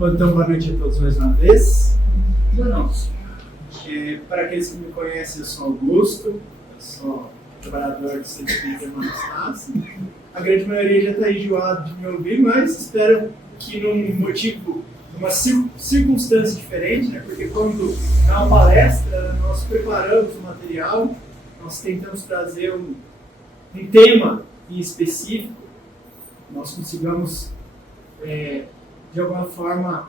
Então, boa noite a todos mais uma vez. Boa noite. Para aqueles que me conhecem, eu sou Augusto, eu sou trabalhador do Centro Espírita Irmão Anastácio. A grande maioria já está enjoado de me ouvir, mas espero que numa circunstância diferente, né? Porque quando é uma palestra, nós preparamos o material, nós tentamos trazer um tema em específico, nós consigamos de alguma forma,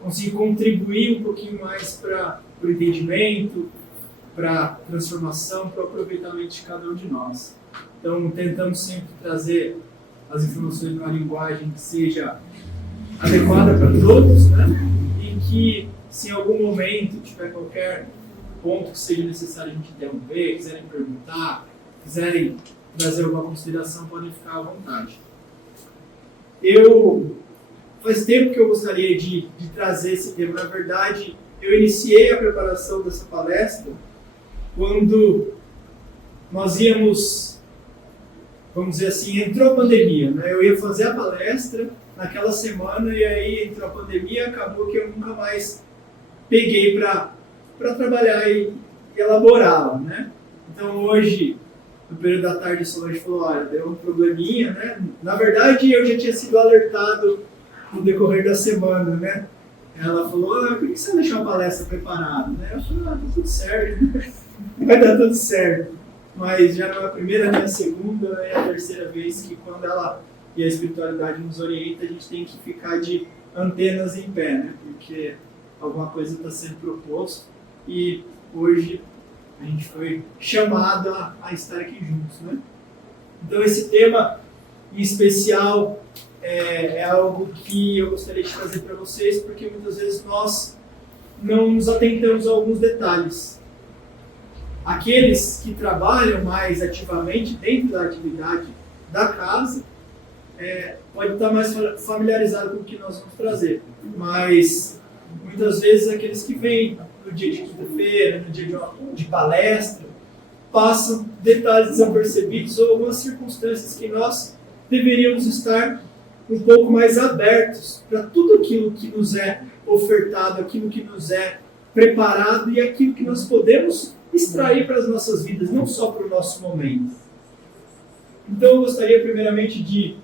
conseguir contribuir um pouquinho mais para o entendimento, para a transformação, para o aproveitamento de cada um de nós. Então, tentamos sempre trazer as informações numa linguagem que seja adequada para todos, né? E que, se em algum momento tiver qualquer ponto que seja necessário a gente interromper, quiserem perguntar, quiserem trazer alguma consideração, podem ficar à vontade. Faz tempo que eu gostaria de trazer esse tema. Na verdade, eu iniciei a preparação dessa palestra quando nós íamos, vamos dizer assim, entrou a pandemia, né? Eu ia fazer a palestra naquela semana e aí entrou a pandemia, acabou que eu nunca mais peguei para trabalhar e elaborá-la, né? Então hoje, no período da tarde, a Solange falou, olha, deu um probleminha, né? Na verdade, eu já tinha sido alertado no decorrer da semana, né? Ela falou, por que você não deixou a palestra preparada? Né? Eu falei, tá tudo certo, né? Vai dar tudo certo. Mas já não é a primeira, nem a segunda, é a terceira vez que quando ela e a espiritualidade nos orienta, a gente tem que ficar de antenas em pé, né? Porque alguma coisa está sendo proposto e hoje a gente foi chamado a estar aqui juntos, né? Então esse tema em especial é algo que eu gostaria de trazer para vocês, porque muitas vezes nós não nos atentamos a alguns detalhes. Aqueles que trabalham mais ativamente dentro da atividade da casa pode estar mais familiarizado com o que nós vamos trazer, mas muitas vezes aqueles que vêm no dia de quinta-feira, no dia de palestra, passam detalhes desapercebidos ou algumas circunstâncias que nós deveríamos estar um pouco mais abertos para tudo aquilo que nos é ofertado, aquilo que nos é preparado e aquilo que nós podemos extrair para as nossas vidas, não só para o nosso momento. Então eu gostaria primeiramente de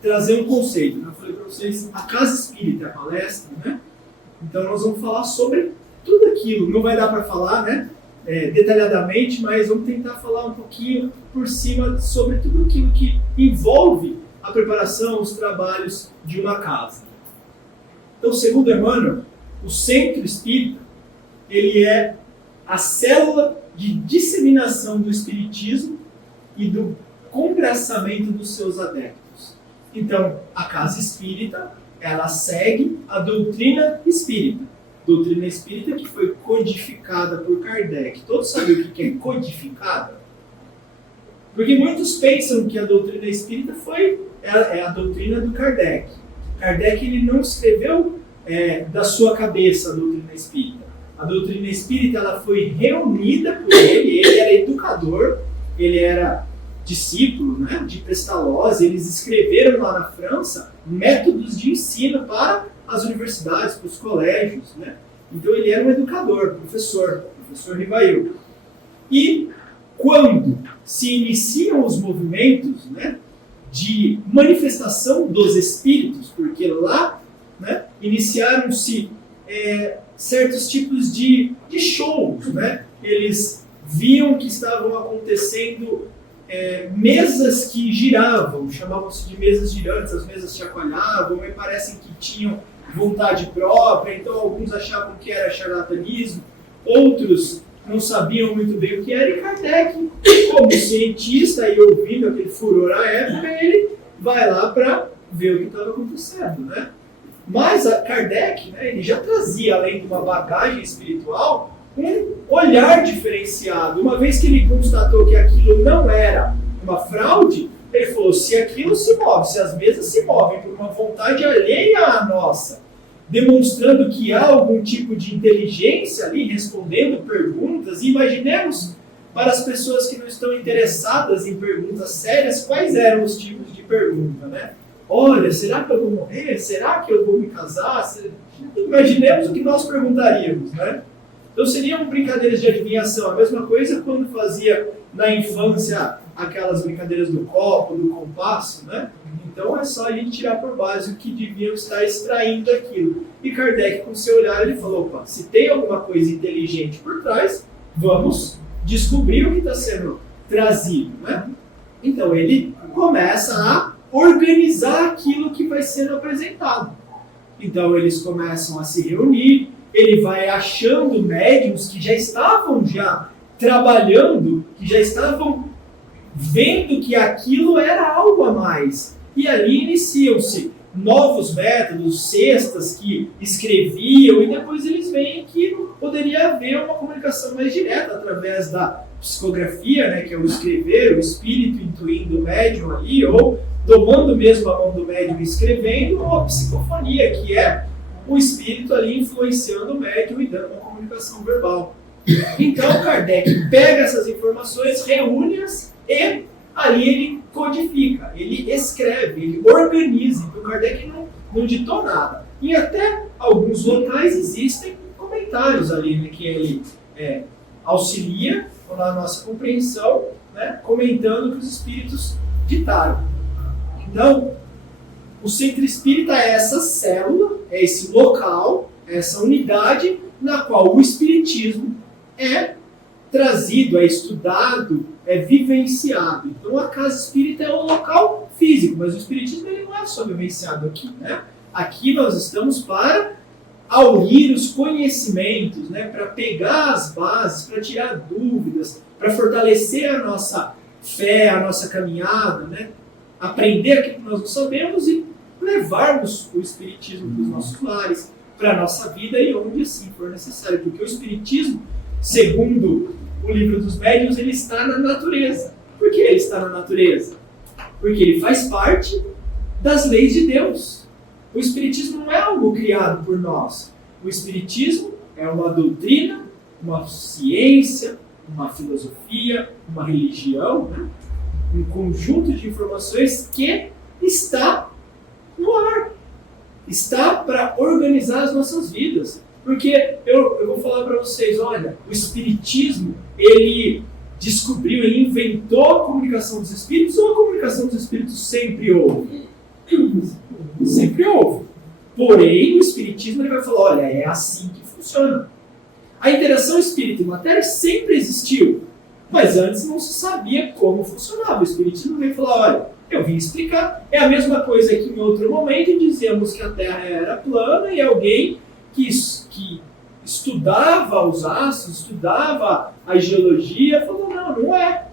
trazer um conceito. Eu falei para vocês, a Casa Espírita, a palestra, né? Então nós vamos falar sobre tudo aquilo. Não vai dar para falar, né, detalhadamente, mas vamos tentar falar um pouquinho por cima sobre tudo aquilo que envolve a preparação, os trabalhos de uma casa. Então, segundo Emmanuel, o Centro Espírita, ele é a célula de disseminação do Espiritismo e do congraçamento dos seus adeptos. Então, a Casa Espírita, ela segue a doutrina espírita. Doutrina espírita que foi codificada por Kardec. Todos sabem o que é codificada? Porque muitos pensam que a doutrina espírita é a doutrina do Kardec. Kardec ele não escreveu da sua cabeça a doutrina espírita. A doutrina espírita ela foi reunida por ele era educador, ele era discípulo, né, de Pestalozzi, eles escreveram lá na França métodos de ensino para as universidades, para os colégios, né? Então ele era um educador, professor Rivail. E quando se iniciam os movimentos, né, de manifestação dos espíritos, porque lá, né, iniciaram-se certos tipos de shows, né? Eles viam que estavam acontecendo mesas que giravam, chamavam-se de mesas girantes, as mesas chacoalhavam, e parecem que tinham vontade própria, então alguns achavam que era charlatanismo, outros não sabiam muito bem o que era, e Kardec, como cientista e ouvindo aquele furor à época, ele vai lá para ver o que estava acontecendo, né? Mas a Kardec, né, ele já trazia, além de uma bagagem espiritual, um olhar diferenciado. Uma vez que ele constatou que aquilo não era uma fraude, ele falou, se aquilo se move, se as mesas se movem por uma vontade alheia à nossa, demonstrando que há algum tipo de inteligência ali, respondendo perguntas, imaginemos para as pessoas que não estão interessadas em perguntas sérias, quais eram os tipos de pergunta, né? olha, será que eu vou morrer? Será que eu vou me casar? Imaginemos o que nós perguntaríamos, né? Então seriam brincadeiras de adivinhação. A mesma coisa quando fazia na infância aquelas brincadeiras do copo, do compasso, né? Então é só a gente tirar por base o que deviam estar extraindo daquilo. E Kardec, com seu olhar, ele falou, opa, se tem alguma coisa inteligente por trás, vamos descobrir o que está sendo trazido, né? Então ele começa a organizar aquilo que vai sendo apresentado. Então eles começam a se reunir, ele vai achando médiuns que já estavam trabalhando, que já estavam vendo que aquilo era algo a mais. E ali iniciam-se novos métodos, cestas que escreviam, e depois eles veem que poderia haver uma comunicação mais direta através da psicografia, né, que é o escrever, o espírito intuindo o médium ali, ou tomando mesmo a mão do médium e escrevendo, ou a psicofonia, que é o espírito ali influenciando o médium e dando uma comunicação verbal. Então Kardec pega essas informações, reúne-as e ali ele codifica, ele escreve, ele organiza. Então Kardec não ditou nada. E até alguns locais existem comentários ali, né, que ele auxilia na nossa compreensão, né, comentando o que os espíritos ditaram. Então, o centro espírita é essa célula, é esse local, essa unidade na qual o espiritismo é trazido, é estudado, é vivenciado. Então a casa espírita é um local físico, mas o espiritismo ele não é só vivenciado aqui, né? Aqui nós estamos para aurir os conhecimentos, né? Para pegar as bases, para tirar dúvidas, para fortalecer a nossa fé, a nossa caminhada, né? Aprender aquilo que nós não sabemos e levarmos o espiritismo para os nossos lares, para a nossa vida e onde assim for necessário. Porque o espiritismo, segundo o livro dos médiuns, ele está na natureza. Por que ele está na natureza? Porque ele faz parte das leis de Deus. O espiritismo não é algo criado por nós. O espiritismo é uma doutrina, uma ciência, uma filosofia, uma religião, né? Um conjunto de informações que está no ar. Está para organizar as nossas vidas. Porque eu vou falar para vocês, olha, o espiritismo, ele descobriu, ele inventou a comunicação dos espíritos, ou a comunicação dos espíritos sempre houve? Sempre houve. Porém, o espiritismo ele vai falar, olha, é assim que funciona. A interação espírito e matéria sempre existiu, mas antes não se sabia como funcionava. O espiritismo veio falar, olha, eu vim explicar. É a mesma coisa que em outro momento dizíamos que a Terra era plana e alguém que estudava os astros, estudava a geologia, falou, não é.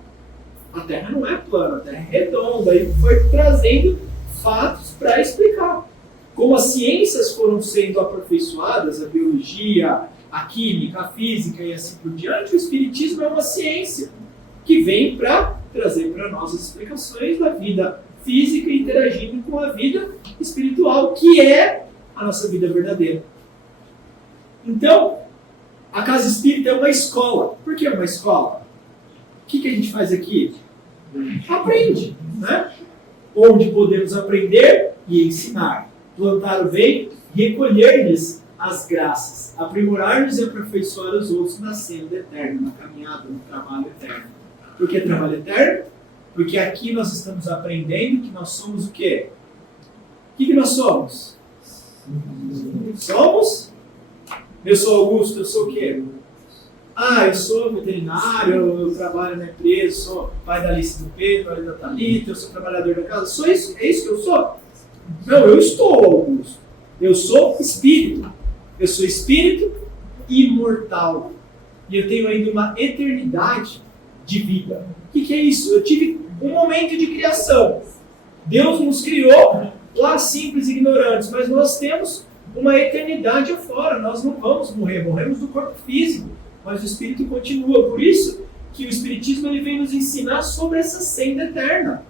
A Terra não é plana, a Terra é redonda. E foi trazendo fatos para explicar. Como as ciências foram sendo aperfeiçoadas, a biologia, a química, a física e assim por diante, o espiritismo é uma ciência que vem para trazer para nós as explicações da vida física interagindo com a vida espiritual, que é a nossa vida verdadeira. Então, a casa espírita é uma escola. Por que uma escola? O que a gente faz aqui? Aprende, né? Onde podemos aprender e ensinar. Plantar o bem, recolher-lhes as graças. Aprimorar-nos e aperfeiçoar os outros na senda eterna, na caminhada, no trabalho eterno. Por que trabalho eterno? Porque aqui nós estamos aprendendo que nós somos o quê? O que nós somos? Somos... Eu sou Augusto, eu sou o quê? Eu sou veterinário, eu trabalho na empresa, sou pai da Alice do Pedro, pai da Thalita, eu sou trabalhador da casa. Sou isso? É isso que eu sou? Não, eu estou Augusto. Eu sou espírito. Eu sou espírito imortal. E eu tenho ainda uma eternidade de vida. O que é isso? Eu tive um momento de criação. Deus nos criou lá simples e ignorantes, mas nós temos uma eternidade afora, nós não vamos morrer, morremos do corpo físico, mas o espírito continua. Por isso que o espiritismo ele vem nos ensinar sobre essa senda eterna,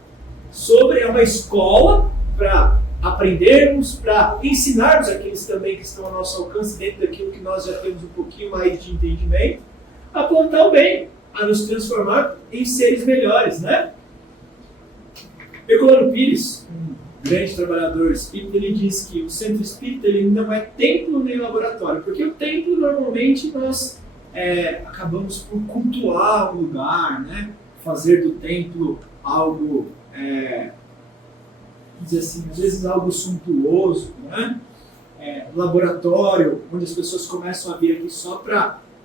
é uma escola para aprendermos, para ensinarmos aqueles também que estão ao nosso alcance dentro daquilo que nós já temos um pouquinho mais de entendimento, a plantar o bem, a nos transformar em seres melhores, né? Herculano Pires, um grande trabalhador espírita, ele diz que o centro espírita ele não é templo nem laboratório, porque o templo normalmente nós acabamos por cultuar o lugar, né? Fazer do templo algo, dizer assim, às vezes algo suntuoso, né? Laboratório, onde as pessoas começam a vir aqui só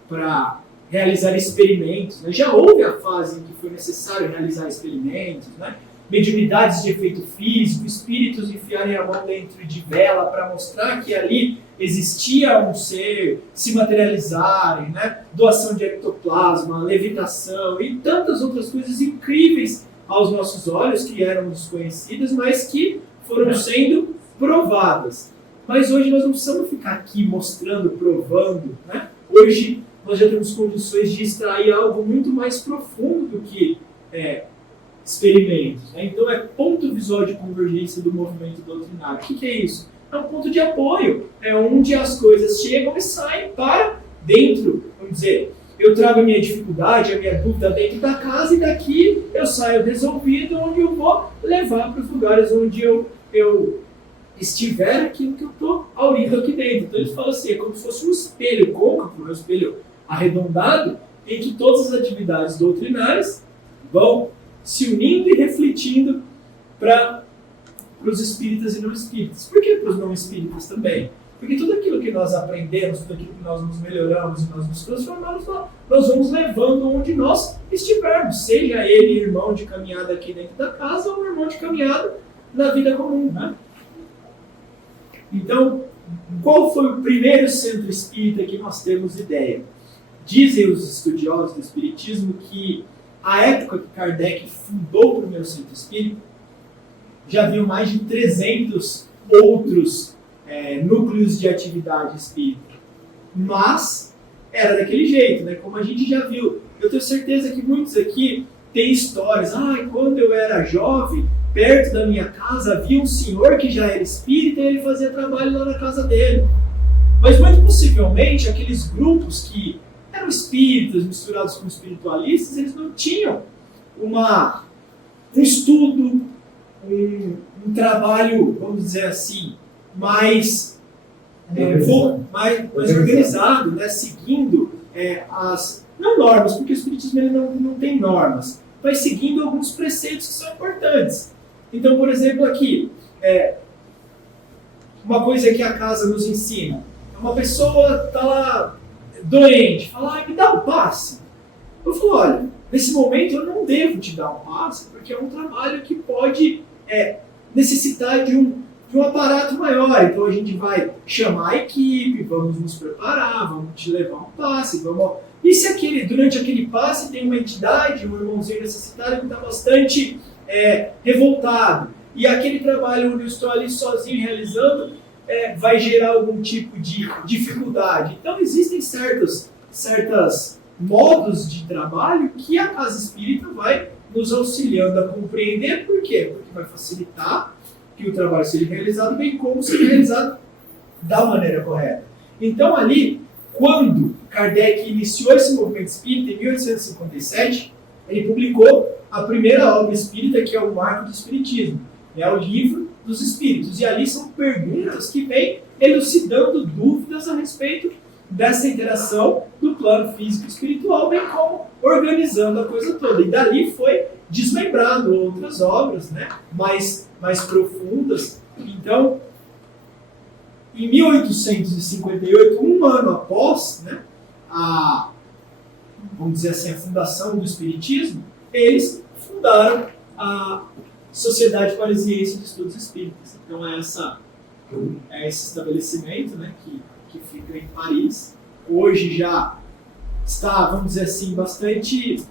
para realizar experimentos, né? Já houve a fase em que foi necessário realizar experimentos, né? Mediunidades de efeito físico, espíritos enfiarem a mão dentro de vela para mostrar que ali existia um ser, se materializarem, né? Doação de ectoplasma, levitação e tantas outras coisas incríveis aos nossos olhos que eram desconhecidas, mas que foram sendo provadas. Mas hoje nós não precisamos ficar aqui mostrando, provando, né? Hoje nós já temos condições de extrair algo muito mais profundo do que experimentos, né? Então é ponto visual de convergência do movimento doutrinário. O que é isso? É um ponto de apoio, é onde as coisas chegam e saem para dentro. Vamos dizer, eu trago a minha dificuldade, a minha dúvida dentro da casa e daqui eu saio resolvido, onde eu vou levar para os lugares onde eu estiver aquilo que eu estou aurindo aqui dentro. Então eles falam assim, é como se fosse um espelho côncavo, um espelho arredondado, em que todas as atividades doutrinárias vão se unindo e refletindo para os espíritas e não espíritas. Por que para os não espíritas também? Porque tudo aquilo que nós aprendemos, tudo aquilo que nós nos melhoramos e nós nos transformamos, nós vamos levando onde nós estivermos, seja ele irmão de caminhada aqui dentro da casa ou irmão de caminhada na vida comum, né? Então, qual foi o primeiro centro espírita que nós temos ideia? Dizem os estudiosos do espiritismo que a época que Kardec fundou o primeiro centro espírita, já haviam mais de 300 outros núcleos de atividade espírita. Mas era daquele jeito, né? Como a gente já viu. Eu tenho certeza que muitos aqui têm histórias. Quando eu era jovem, perto da minha casa havia um senhor que já era espírita e ele fazia trabalho lá na casa dele. Mas muito possivelmente aqueles grupos que eram espíritas misturados com espiritualistas, eles não tinham um estudo, um trabalho, vamos dizer assim, mais organizado, né? Seguindo não normas, porque o espiritismo ele não tem normas, mas seguindo alguns preceitos que são importantes. Então, por exemplo, aqui, uma coisa que a casa nos ensina, uma pessoa está lá doente, fala, me dá um passe. Eu falo, olha, nesse momento eu não devo te dar um passe, porque é um trabalho que pode necessitar de um aparato maior. Então a gente vai chamar a equipe, vamos nos preparar, vamos te levar um passe, E se durante aquele passe tem uma entidade, um irmãozinho necessitado que está bastante revoltado, e aquele trabalho onde eu estou ali sozinho realizando vai gerar algum tipo de dificuldade. Então existem certos modos de trabalho que a casa espírita vai nos auxiliando a compreender. Por quê? Porque vai facilitar que o trabalho seja realizado, bem como seja realizado da maneira correta. Então ali, quando Kardec iniciou esse movimento espírita em 1857, ele publicou a primeira obra espírita, que é o Marco do Espiritismo, o Livro dos Espíritos. E ali são perguntas que vêm elucidando dúvidas a respeito dessa interação do plano físico e espiritual, bem como organizando a coisa toda. E dali foi desmembrado outras obras, né, mais profundas. Então, em 1858, um ano após, né, vamos dizer assim, a fundação do Espiritismo, eles fundaram a Sociedade Parisiense de Estudos Espíritas. Então é esse estabelecimento, né, que fica em Paris. Hoje já está, vamos dizer assim, bastante...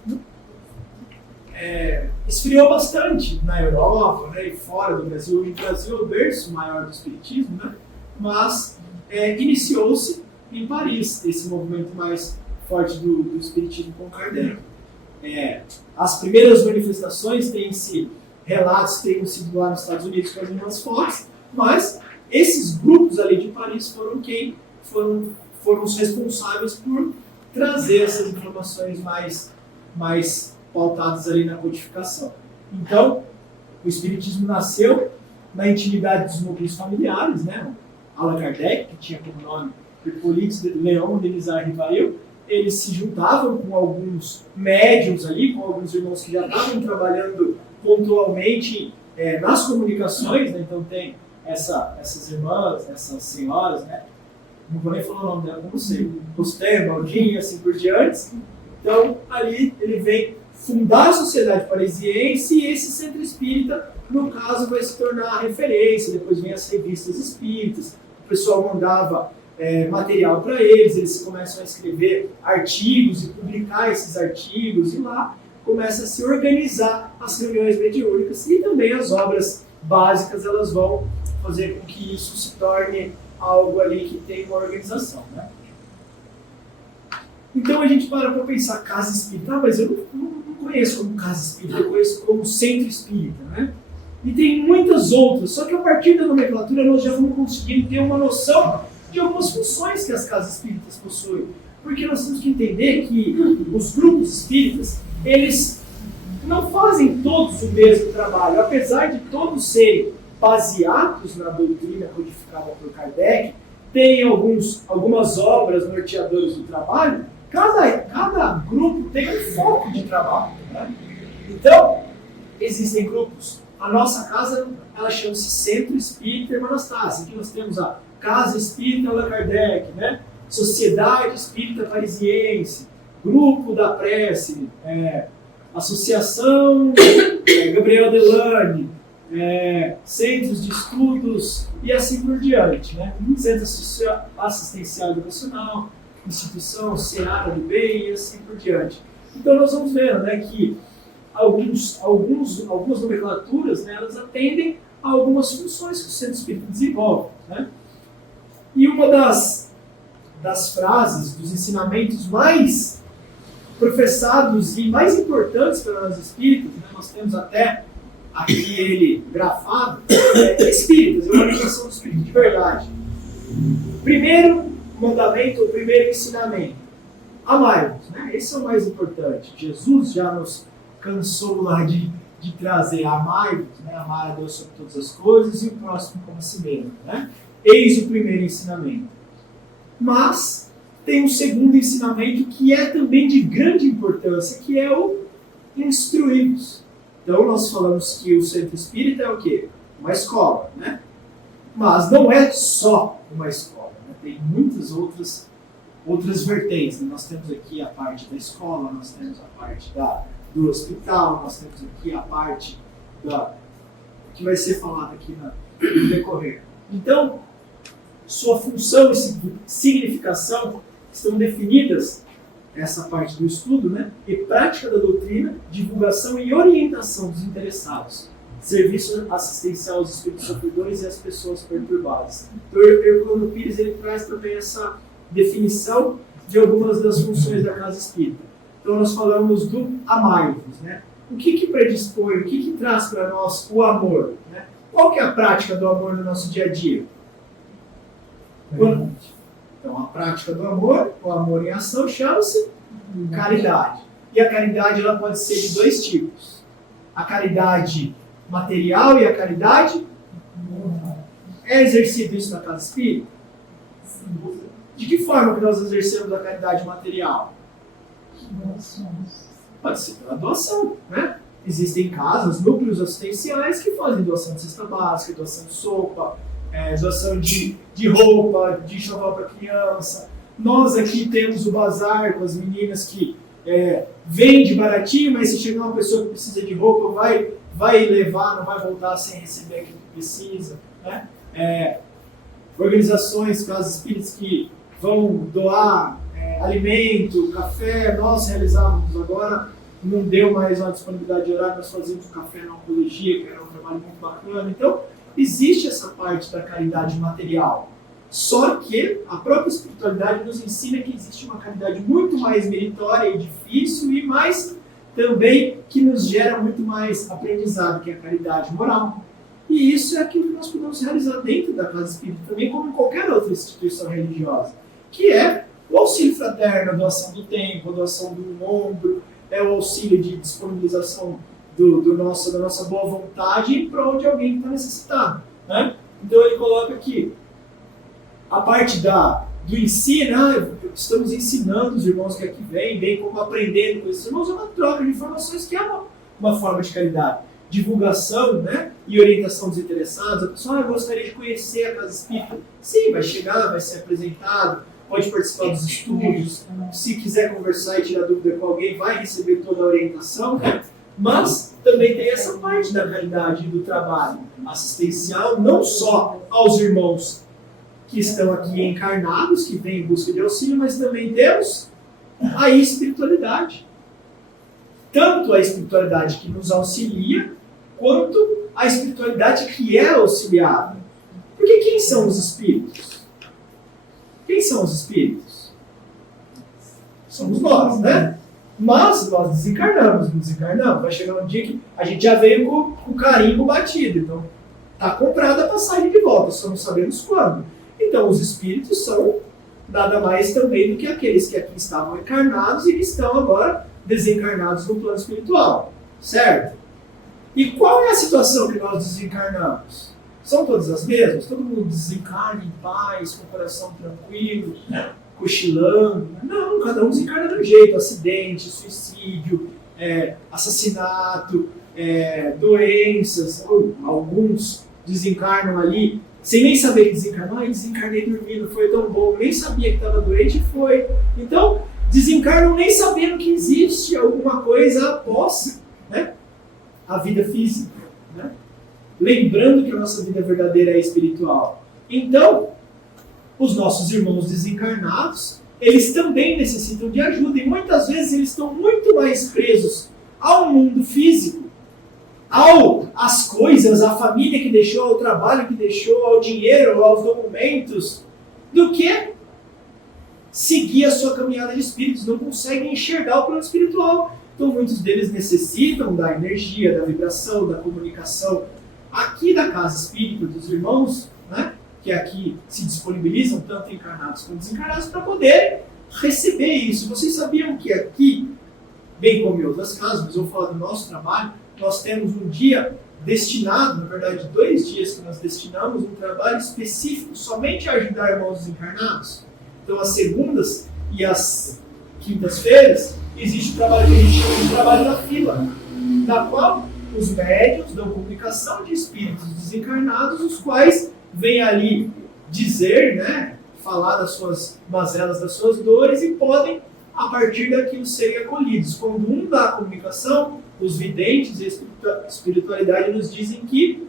esfriou bastante na Europa, né, e fora do Brasil. Hoje o Brasil é o berço maior do Espiritismo, né, mas iniciou-se em Paris esse movimento mais forte do Espiritismo com Kardec. As primeiras manifestações têm-se relatos que tenham sido lá nos Estados Unidos com as irmãs Fox, mas esses grupos ali de Paris foram os responsáveis por trazer essas informações mais pautadas ali na codificação. Então, o Espiritismo nasceu na intimidade dos núcleos familiares, né? Allan Kardec, que tinha como nome Hippolyte de Leon Denisard Rivail, eles se juntavam com alguns médiums ali, com alguns irmãos que já estavam trabalhando pontualmente nas comunicações, né? Então tem essas irmãs, essas senhoras, né? Não vou nem falar o nome dela, não sei, Rostem, Maldinha e assim por diante. Então ali ele vem fundar a Sociedade Parisiense e esse centro espírita, no caso, vai se tornar referência. Depois vem as revistas espíritas, o pessoal mandava material para eles começam a escrever artigos e publicar esses artigos, e lá começa a se organizar as reuniões mediúnicas, e também as obras básicas elas vão fazer com que isso se torne algo ali que tem uma organização, né? Então a gente para pensar casa espírita, mas eu não conheço como casa espírita, eu conheço como centro espírita, né? E tem muitas outras, só que a partir da nomenclatura nós já vamos conseguir ter uma noção de algumas funções que as casas espíritas possuem. Porque nós temos que entender que os grupos espíritas, eles não fazem todos o mesmo trabalho. Apesar de todos serem baseados na doutrina codificada por Kardec, tem algumas obras norteadoras do trabalho, cada grupo tem um foco de trabalho, né? Então, existem grupos. A nossa casa, ela chama-se Centro Espírita Hermanastácio. Aqui nós temos a Casa Espírita Allan Kardec, né? Sociedade Espírita Parisiense, Grupo da Prece, Associação Gabriel Delane, Centros de Estudos e assim por diante, né? Centro Assistencial Educacional, Instituição Seara do Bem e assim por diante. Então nós vamos ver, né, que algumas nomenclaturas, né, elas atendem a algumas funções que o centro espírita desenvolve, né? E uma das frases, dos ensinamentos mais professados e mais importantes para nós espíritas, né, nós temos até aqui ele grafado, espíritas, é uma orientação do espírito de verdade. Primeiro mandamento, o primeiro ensinamento, amai-vos, né? Esse é o mais importante. Jesus já nos cansou lá de trazer amai-vos, né? Amar a Deus sobre todas as coisas e o próximo como a si mesmo, né? Eis o primeiro ensinamento. Mas tem um segundo ensinamento que é também de grande importância, que é o instruí-vos. Então nós falamos que o centro espírita é o quê? Uma escola, né? Mas não é só uma escola, né? Tem muitas outras vertentes, né? Nós temos aqui a parte da escola, nós temos a parte do hospital, nós temos aqui a parte que vai ser falada aqui no decorrer. Então, sua função e significação estão definidas nessa parte do estudo, né? E prática da doutrina, divulgação e orientação dos interessados, serviço assistencial aos espíritos sofredores e às pessoas perturbadas. Então, o Herculano Pires ele traz também essa definição de algumas das funções da casa espírita. Então, nós falamos do amai-vos, né? O que predispõe, o que traz para nós o amor, né? Qual que é a prática do amor no nosso dia a dia? Então, a prática do amor, o amor em ação, chama-se caridade. E a caridade ela pode ser de dois tipos. A caridade material e a caridade é exercido isso na casa espírita? De que forma que nós exercemos a caridade material? Pode ser pela doação, né? Existem casas, núcleos assistenciais que fazem doação de cesta básica, doação de sopa, doação de roupa, de enxoval para criança. Nós aqui temos o bazar com as meninas que vende baratinho, mas se chegar uma pessoa que precisa de roupa, vai levar, não vai voltar sem receber aquilo que precisa, né? Organizações, casas espíritas que vão doar alimento, café. Nós realizávamos agora, não deu mais uma disponibilidade de horário, nós fazíamos café na oncologia, que era um trabalho muito bacana. Então, existe essa parte da caridade material. Só que a própria espiritualidade nos ensina que existe uma caridade muito mais meritória e difícil, e mais também que nos gera muito mais aprendizado, que é a caridade moral. E isso é aquilo que nós podemos realizar dentro da casa espírita também, como em qualquer outra instituição religiosa, que é o auxílio fraterno, a doação do tempo, a doação do ombro, o auxílio de disponibilização da nossa boa vontade em prol de alguém que está necessitado. Né? Então ele coloca aqui a parte do ensino, estamos ensinando os irmãos que aqui vêm, bem como aprendendo com esses irmãos, é uma troca de informações que é uma forma de caridade. Divulgação, né, e orientação dos interessados. A pessoa, eu gostaria de conhecer a Casa Espírita. Sim, vai chegar, vai ser apresentado, pode participar dos estudos, se quiser conversar e tirar dúvida com alguém, vai receber toda a orientação, mas também tem essa parte da caridade do trabalho assistencial, não só aos irmãos que estão aqui encarnados, que vêm em busca de auxílio, mas também temos a espiritualidade. Tanto a espiritualidade que nos auxilia, quanto a espiritualidade que é auxiliada. Porque quem são os espíritos? Quem são os espíritos? Somos nós, né? Mas nós desencarnamos, não desencarnamos. Vai chegar um dia que a gente já veio com o carimbo batido. Então, está comprada a passagem de volta, só não sabemos quando. Então, os espíritos são nada mais também do que aqueles que aqui estavam encarnados e que estão agora desencarnados no plano espiritual. Certo? E qual é a situação que nós desencarnamos? São todas as mesmas? Todo mundo desencarna em paz, com o coração tranquilo, cochilando? Não, cada um desencarna de um jeito. Acidente, suicídio, assassinato, doenças. Alguns desencarnam ali sem nem saber que desencarnou. Desencarnei dormindo, foi tão bom. Nem sabia que estava doente e foi. Então, desencarnam nem sabendo que existe alguma coisa após, né, a vida física. Né? Lembrando que a nossa vida verdadeira é espiritual. Então, os nossos irmãos desencarnados, eles também necessitam de ajuda. E muitas vezes eles estão muito mais presos ao mundo físico, às coisas, à família que deixou, ao trabalho que deixou, ao dinheiro, aos documentos, do que seguir a sua caminhada de espíritos. Não conseguem enxergar o plano espiritual. Então muitos deles necessitam da energia, da vibração, da comunicação aqui da casa espírita dos irmãos, né, que aqui se disponibilizam, tanto encarnados como desencarnados, para poder receber isso. Vocês sabiam que aqui, bem como em outras casas, mas eu vou falar do nosso trabalho, nós temos um dia destinado, na verdade 2 dias que nós destinamos, um trabalho específico somente a ajudar irmãos desencarnados. Então as segundas e as quintas-feiras existe o trabalho que a gente chama de trabalho da fila, na qual os médiuns dão comunicação de espíritos desencarnados, os quais vêm ali dizer, né, falar das suas mazelas, das suas dores, e podem, a partir daquilo, serem acolhidos. Quando um dá a comunicação, os videntes e a espiritualidade nos dizem que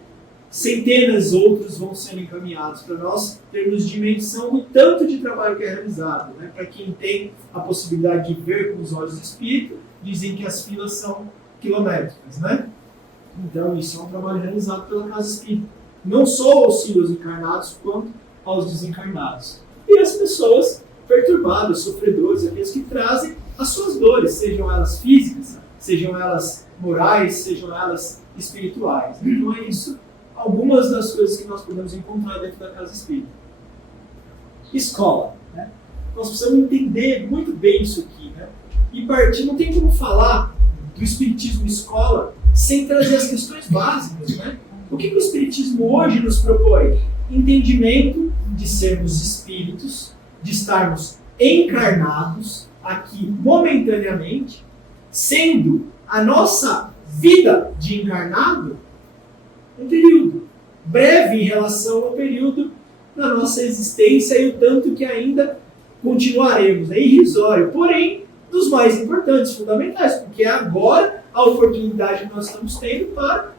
centenas outros vão sendo encaminhados, para nós termos dimensão do tanto de trabalho que é realizado. Né? Para quem tem a possibilidade de ver com os olhos do espírito, dizem que as filas são quilométricas. Né? Então, isso é um trabalho realizado pela Casa Espírita. Não só auxílio aos encarnados, quanto aos desencarnados. E as pessoas perturbadas, sofredoras, aqueles que trazem as suas dores, sejam elas físicas, sejam elas morais, sejam elas espirituais. Então é isso, algumas das coisas que nós podemos encontrar dentro da Casa Espírita. Escola. Né? Nós precisamos entender muito bem isso aqui. Né? E partir, não tem como falar do Espiritismo escola sem trazer as questões básicas. Né? O que o Espiritismo hoje nos propõe? Entendimento de sermos espíritos, de estarmos encarnados aqui momentaneamente, sendo a nossa vida de encarnado um período breve em relação ao período da nossa existência e o tanto que ainda continuaremos. É irrisório, porém, dos mais importantes, fundamentais, porque é agora a oportunidade que nós estamos tendo para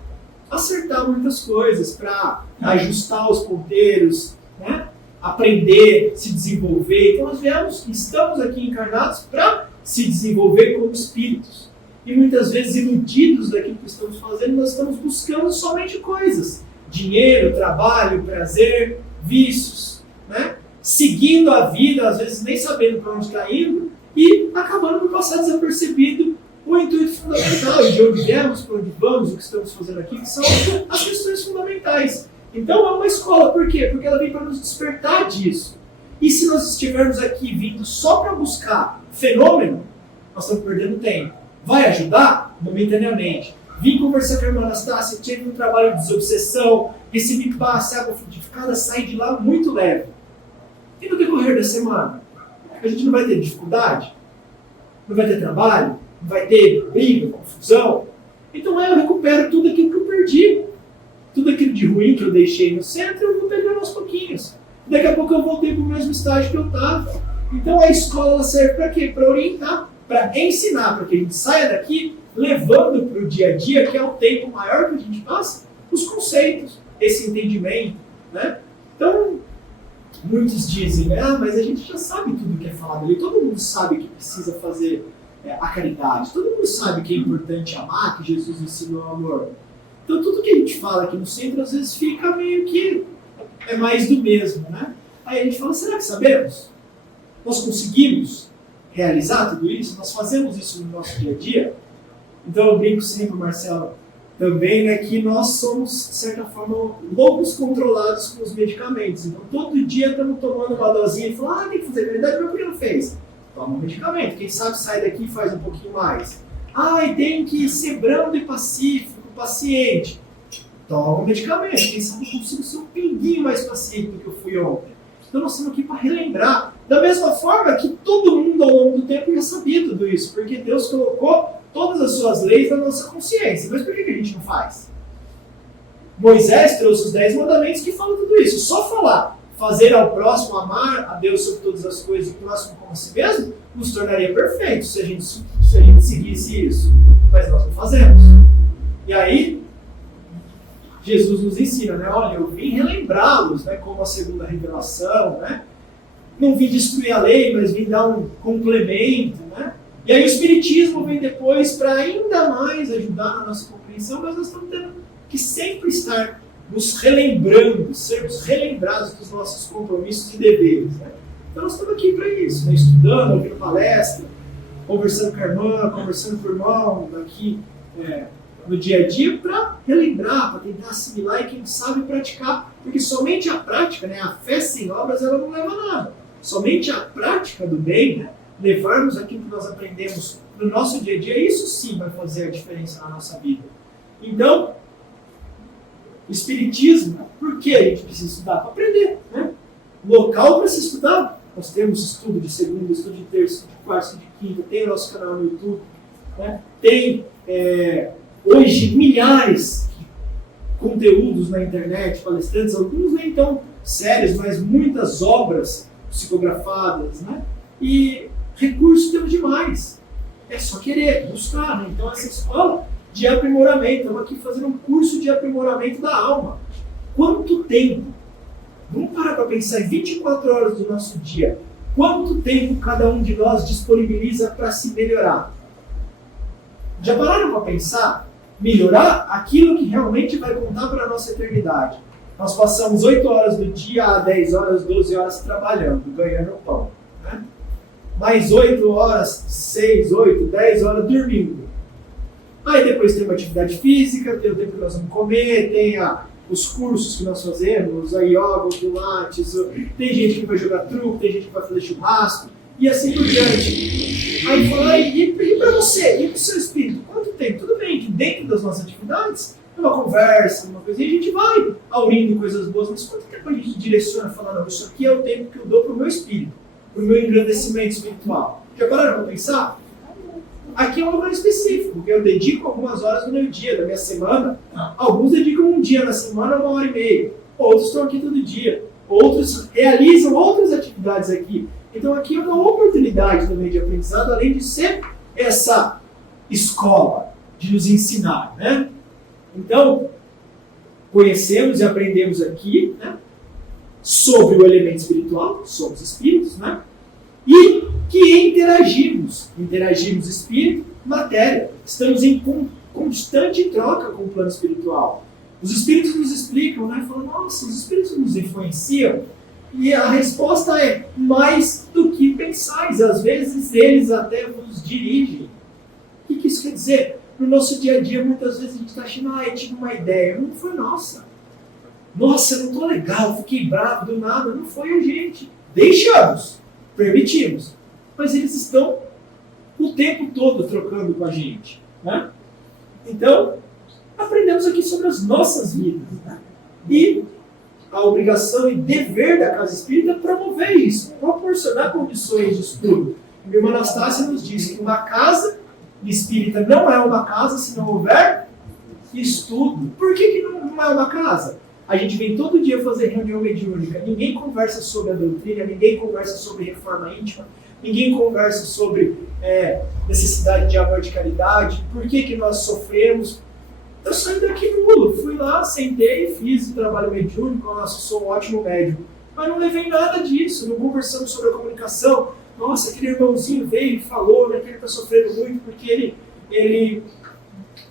acertar muitas coisas, para ajustar os ponteiros, né? Aprender, se desenvolver. Então nós estamos aqui encarnados para se desenvolver como espíritos. E muitas vezes, iludidos daquilo que estamos fazendo, nós estamos buscando somente coisas. Dinheiro, trabalho, prazer, vícios. Né? Seguindo a vida, às vezes nem sabendo para onde está indo, e acabando por passar desapercebido o intuito fundamental, de onde viemos, para onde vamos, o que estamos fazendo aqui, que são as questões fundamentais. Então é uma escola, por quê? Porque ela vem para nos despertar disso. E se nós estivermos aqui vindo só para buscar fenômeno, nós estamos perdendo tempo. Vai ajudar? Momentaneamente. vim conversar com a irmã Anastácia, tive um trabalho de desobsessão, recebi passe, água frutificada, saí de lá muito leve. E no decorrer da semana, a gente não vai ter dificuldade? Não vai ter trabalho? Não vai ter briga, confusão? Então eu recupero tudo aquilo que eu perdi. Tudo aquilo de ruim que eu deixei no centro, eu vou pegando aos pouquinhos. Daqui a pouco eu voltei para o mesmo estágio que eu estava. Então a escola ela serve para quê? Para orientar, para ensinar, para que a gente saia daqui levando para o dia a dia, que é o tempo maior que a gente passa, os conceitos, esse entendimento. Né? Então, muitos dizem, mas a gente já sabe tudo que é falado ali, todo mundo sabe que precisa fazer a caridade, todo mundo sabe que é importante amar, que Jesus ensinou o amor. Então tudo que a gente fala aqui no centro às vezes fica meio que é mais do mesmo, né? Aí a gente fala, será que sabemos? Nós conseguimos realizar tudo isso? Nós fazemos isso no nosso dia a dia? Então eu brinco sempre, Marcelo, também, né, que nós somos, de certa forma, lobos controlados com os medicamentos. Então todo dia estamos tomando uma dosinha e falando, tem que fazer caridade, mas por que não fez? Toma um medicamento, quem sabe sai daqui e faz um pouquinho mais. E tem que ser brando e pacífico, paciente. Toma um medicamento, quem sabe eu consigo ser um pinguinho mais paciente do que eu fui ontem. Então nós estamos aqui para relembrar. Da mesma forma que todo mundo ao longo do tempo já sabia tudo isso, porque Deus colocou todas as suas leis na nossa consciência. Mas por que a gente não faz? Moisés trouxe os 10 mandamentos que falam tudo isso. Só falar, fazer ao próximo, amar a Deus sobre todas as coisas e o próximo como a si mesmo, nos tornaria perfeitos se a gente seguisse isso. Mas nós não fazemos. E aí, Jesus nos ensina, né? Olha, eu vim relembrá-los, né? Como a segunda revelação, né? Não vim destruir a lei, mas vim dar um complemento, né? E aí o Espiritismo vem depois para ainda mais ajudar na nossa compreensão, mas nós estamos tendo que sempre estar nos relembrando, sermos relembrados dos nossos compromissos e deveres, né? Então nós estamos aqui para isso, né? Estudando, ouvindo palestra, conversando com a irmã, conversando com o irmão, aqui no dia a dia, para relembrar, para tentar assimilar e quem sabe praticar, porque somente a prática, né, a fé sem obras, ela não leva a nada. Somente a prática do bem, né, levarmos aquilo que nós aprendemos no nosso dia a dia, isso sim vai fazer a diferença na nossa vida. Então, o Espiritismo, por que a gente precisa estudar? Para aprender, né? Local para se estudar, nós temos estudo de segunda, estudo de terça, estudo de quarta, estudo de quinta, tem o nosso canal no YouTube, né? Tem hoje milhares de conteúdos na internet, palestrantes, alguns nem tão sérios, mas muitas obras psicografadas, né? E recursos temos demais. É só querer, buscar, né? Então essa escola de aprimoramento, estamos aqui fazendo um curso de aprimoramento da alma. Quanto tempo? Vamos parar para pensar em 24 horas do nosso dia. Quanto tempo cada um de nós disponibiliza para se melhorar? Já pararam para pensar? Melhorar aquilo que realmente vai contar para a nossa eternidade. Nós passamos 8 horas do dia a 10 horas, 12 horas trabalhando, ganhando pão. Né? Mais 8 horas, 6, 8, 10 horas dormindo. Aí depois tem uma atividade física, tem o tempo que nós vamos comer, tem os cursos que nós fazemos, a yoga, o pilates, tem gente que vai jogar truco, tem gente que vai fazer churrasco, e assim por diante. Aí fala, e para você, e para o seu espírito, quanto tempo? Tudo bem que dentro das nossas atividades, é uma conversa, uma coisa, e a gente vai aurindo coisas boas, mas quanto tempo a gente direciona falando, não, isso aqui é o tempo que eu dou para o meu espírito, para o meu engrandecimento espiritual? Já pararam para pensar? Aqui é um lugar específico, porque eu dedico algumas horas do meu dia, da minha semana. Alguns dedicam um dia na semana, 1h30. Outros estão aqui todo dia. Outros realizam outras atividades aqui. Então aqui é uma oportunidade também de aprendizado, além de ser essa escola de nos ensinar, né? Então, conhecemos e aprendemos aqui, né, sobre o elemento espiritual, somos espíritos, né? E que interagimos espírito, matéria. Estamos em constante troca com o plano espiritual. Os espíritos nos explicam, né? Falam, nossa, os espíritos nos influenciam. E a resposta é mais do que pensais. Às vezes eles até vos dirigem. O que isso quer dizer? No nosso dia a dia, muitas vezes a gente está achando, eu tive uma ideia. Não foi nossa. Nossa, eu não estou legal, fiquei bravo do nada. Não foi a gente. Deixamos. Permitimos, mas eles estão o tempo todo trocando com a gente, né? Então, aprendemos aqui sobre as nossas vidas. Né? E a obrigação e dever da casa espírita é promover isso, proporcionar condições de estudo. A irmã Anastácia nos diz que uma casa espírita não é uma casa se não houver estudo. Por que não é uma casa? A gente vem todo dia fazer reunião mediúnica, ninguém conversa sobre a doutrina, ninguém conversa sobre reforma íntima, ninguém conversa sobre necessidade de amor, de caridade, por que nós sofremos. Eu saí daqui nulo, fui lá, sentei, fiz o trabalho mediúnico, nossa, sou um ótimo médium, mas não levei nada disso, não conversamos sobre a comunicação. Nossa, aquele irmãozinho veio e falou, né, que ele está sofrendo muito porque ele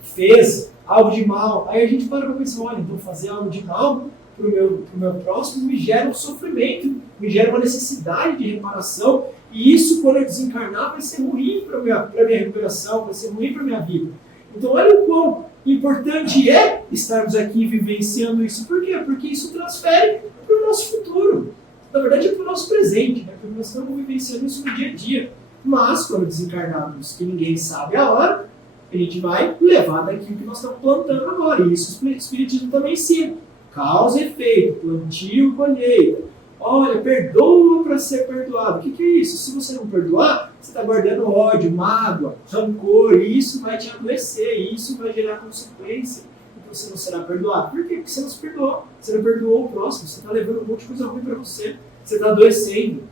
fez algo de mal. Aí a gente para pensar, olha, então fazer algo de mal para o meu próximo me gera um sofrimento, me gera uma necessidade de reparação, e isso, quando eu desencarnar, vai ser ruim para a minha recuperação, vai ser ruim para a minha vida. Então olha o quão importante é estarmos aqui vivenciando isso. Por quê? Porque isso transfere para o nosso futuro. Na verdade é para o nosso presente, né? Porque nós estamos vivenciando isso no dia a dia. Mas, quando desencarnarmos, que ninguém sabe a hora, a gente vai levar daquilo que nós estamos plantando agora. E isso o Espiritismo também ensina. Causa e efeito, plantio e colheita. Olha, perdoa para ser perdoado. O que é isso? Se você não perdoar, você está guardando ódio, mágoa, rancor, e isso vai te adoecer, e isso vai gerar consequência. E você não será perdoado. Por quê? Porque você não se perdoou. Você não perdoou o próximo. Você está levando um monte de coisa ruim para você. Você está adoecendo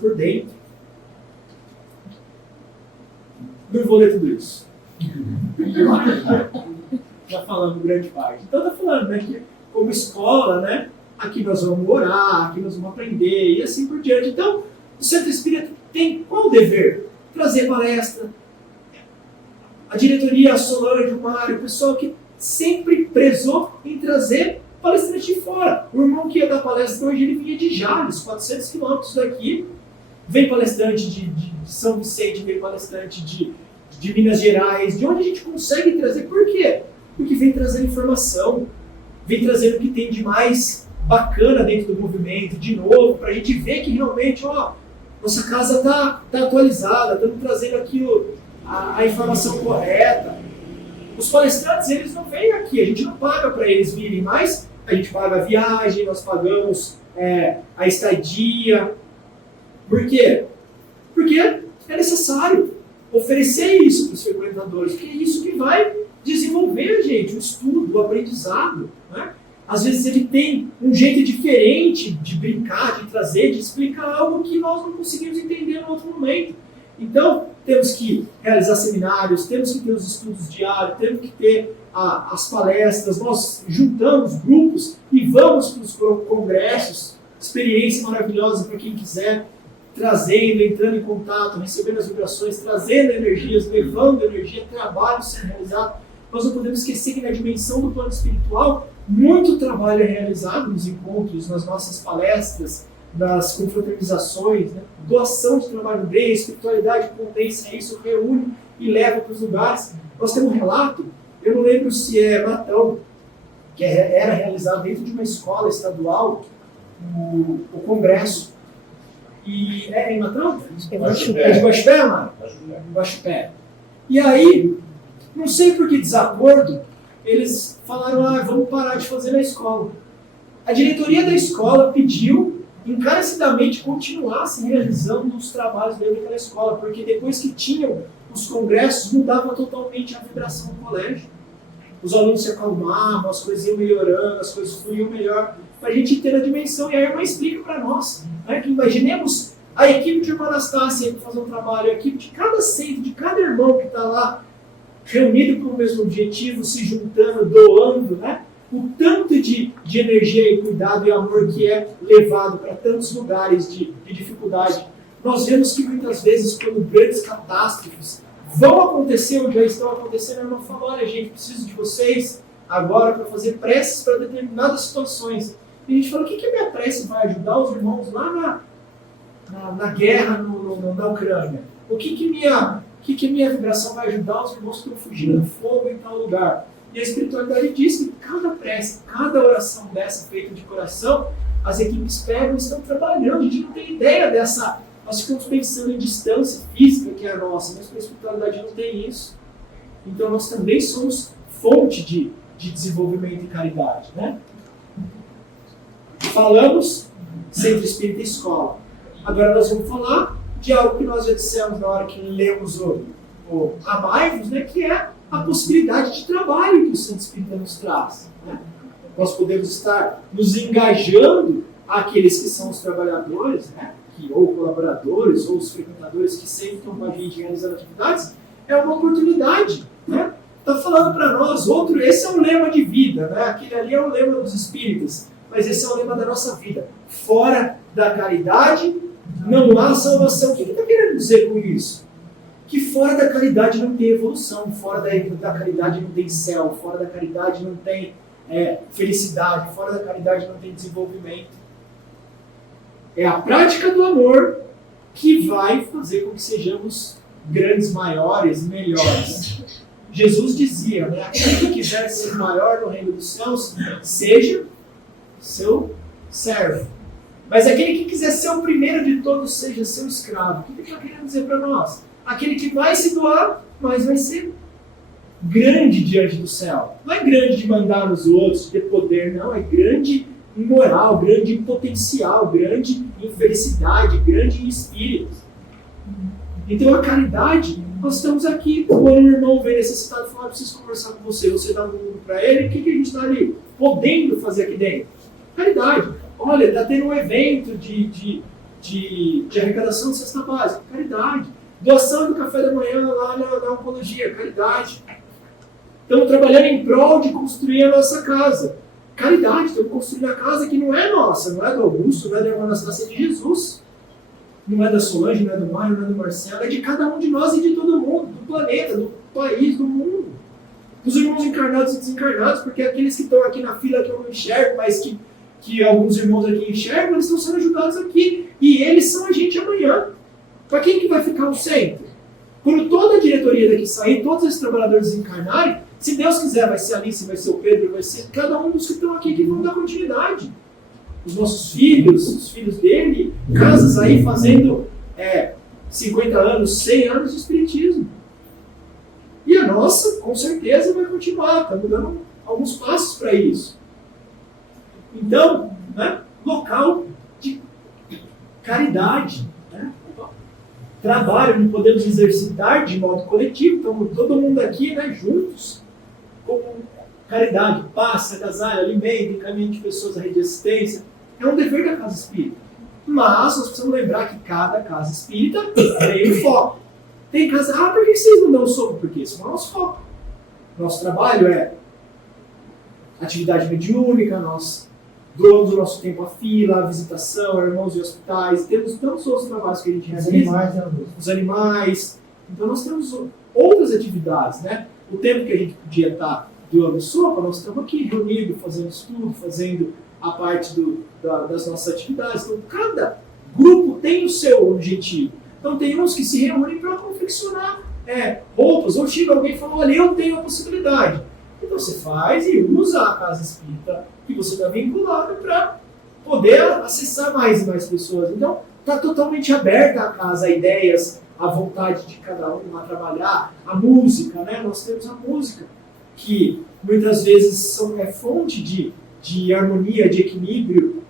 por dentro. Não vou ler tudo isso. Já falamos grande parte. Então está falando, né, que como escola, né, aqui nós vamos orar, aqui nós vamos aprender e assim por diante. Então, o Centro Espírita tem qual dever? Trazer palestra. A diretoria, a Solange, o Mário, o pessoal que sempre prezou em trazer palestrante de fora. O irmão que ia dar palestra hoje, ele vinha de Jales, 400 quilômetros daqui. Vem palestrante de São Vicente, vem palestrante de Minas Gerais, de onde a gente consegue trazer. Por quê? Porque vem trazendo informação, vem trazendo o que tem de mais bacana dentro do movimento, de novo, para a gente ver que realmente, nossa casa está atualizada, estamos trazendo aquilo, a informação correta. Os palestrantes, eles não vêm aqui, a gente não paga para eles virem, mas a gente paga a viagem, nós pagamos a estadia. Por quê? Porque é necessário oferecer isso para os frequentadores, porque é isso que vai desenvolver, gente, o estudo, o aprendizado, né? Às vezes ele tem um jeito diferente de brincar, de trazer, de explicar algo que nós não conseguimos entender no outro momento. Então, temos que realizar seminários, temos que ter os estudos diários, temos que ter as palestras, nós juntamos grupos e vamos para os congressos, experiência maravilhosa para quem quiser, trazendo, entrando em contato, recebendo as vibrações, trazendo energias, levando energia, trabalho sendo realizado. Nós não podemos esquecer que na dimensão do plano espiritual, muito trabalho é realizado nos encontros, nas nossas palestras, nas confraternizações, né? Doação de trabalho bem, espiritualidade condensa isso, reúne e leva para os lugares. Nós temos um relato, eu não lembro se é Matão, que era realizado dentro de uma escola estadual, o congresso. E é em Matão? É de Guaxupé, mano? Guaxupé. E aí, não sei por que desacordo, eles falaram, vamos parar de fazer na escola. A diretoria da escola pediu encarecidamente continuassem realizando os trabalhos dentro daquela escola, porque depois que tinham os congressos, mudava totalmente a vibração do colégio. Os alunos se acalmavam, as coisas iam melhorando, as coisas fluíam melhor, para a gente ter a dimensão. E a irmã explica para nós, né, que imaginemos a equipe de irmã Anastácia para fazer um trabalho, a equipe de cada centro, de cada irmão que está lá, reunido com o mesmo objetivo, se juntando, doando, né? O tanto de energia e cuidado e amor que é levado para tantos lugares de dificuldade. Nós vemos que muitas vezes, quando grandes catástrofes vão acontecer ou já estão acontecendo, a irmã fala, olha gente, preciso de vocês agora para fazer preces para determinadas situações. E a gente fala, o que a minha prece vai ajudar os irmãos lá na guerra na Ucrânia? O que minha vibração vai ajudar os irmãos que estão fugindo do fogo em tal lugar? E a espiritualidade diz que cada prece, cada oração dessa feita de coração, as equipes pegam e estão trabalhando. A gente não tem ideia dessa... Nós ficamos pensando em distância física que é a nossa, mas a espiritualidade não tem isso. Então nós também somos fonte de de desenvolvimento e caridade, né? Falamos Centro Espírita e Escola. Agora nós vamos falar de algo que nós já dissemos na hora que lemos o Amai-vos, né, que é a possibilidade de trabalho que o Centro Espírita nos traz, né? Nós podemos estar nos engajando àqueles que são os trabalhadores, né, ou colaboradores, ou os frequentadores que sempre estão com a gente realizando atividades, é uma oportunidade, né? Está falando para nós, esse é um lema de vida, né? Aquele ali é o lema dos espíritas, mas esse é o lema da nossa vida. Fora da caridade não há salvação. O que ele está querendo dizer com isso? Que fora da caridade não tem evolução, fora da caridade não tem céu, fora da caridade não tem felicidade, fora da caridade não tem desenvolvimento. É a prática do amor que vai fazer com que sejamos grandes, maiores, melhores. Jesus dizia, né, aquele que quiser ser maior no reino dos céus, seja seu servo. Mas aquele que quiser ser o primeiro de todos, seja seu escravo. O que ele está querendo dizer para nós? Aquele que vai se doar, mas vai ser grande diante do céu. Não é grande de mandar nos outros, de ter poder, não. É grande em moral, grande em potencial, grande em felicidade, grande em espírito. Então a caridade, nós estamos aqui, quando o irmão vem necessitado e fala, eu preciso conversar com você, você dá um mundo para ele, o que a gente está ali podendo fazer aqui dentro? Caridade. Olha, está tendo um evento de arrecadação de cesta básica, caridade. Doação do café da manhã lá na oncologia, caridade. Estamos trabalhando em prol de construir a nossa casa. Caridade, estamos construindo a casa que não é nossa, não é do Augusto, não é da irmã Anastácia, é de Jesus. Não é da Solange, não é do Mário, não é do Marcelo, é de cada um de nós e de todo mundo, do planeta, do país, do mundo. Dos irmãos encarnados e desencarnados, porque aqueles que estão aqui na fila que eu não enxergo, mas que alguns irmãos aqui enxergam, eles estão sendo ajudados aqui. E eles são a gente amanhã. Para quem que vai ficar no centro? Quando toda a diretoria daqui sair, todos esses trabalhadores desencarnarem, se Deus quiser, vai ser a Alice, vai ser o Pedro, vai ser cada um dos que estão aqui que vão dar continuidade. Os nossos filhos, os filhos dele, casas aí fazendo 50 anos, 100 anos de espiritismo. E a nossa, com certeza, vai continuar. Estamos dando alguns passos para isso. Então, né, local de caridade, né? Trabalho onde podemos exercitar de modo coletivo, então todo mundo aqui, né, juntos, com caridade, paz, agasalho, alimento, encaminho de pessoas à rede de assistência. É um dever da casa espírita. Mas nós precisamos lembrar que cada casa espírita tem um foco. Tem casa, por que vocês não dão soco? Porque esse não é o nosso foco. Nosso trabalho é atividade mediúnica, nós doamos o nosso tempo à fila, à visitação, a irmãos e hospitais, temos tantos outros trabalhos que a gente realiza. Os animais. Então nós temos outras atividades, né? O tempo que a gente podia estar doando sopa, nós estamos aqui reunidos, fazendo estudo, fazendo a parte das nossas atividades. Então cada grupo tem o seu objetivo. Então tem uns que se reúnem para confeccionar roupas, ou chega alguém e fala, olha, eu tenho a possibilidade. Então você faz e usa a casa espírita que você está vinculado para poder acessar mais e mais pessoas. Então está totalmente aberta a casa, a ideias, a vontade de cada um a trabalhar, a música, né? Nós temos a música, que muitas vezes é fonte de harmonia, de equilíbrio.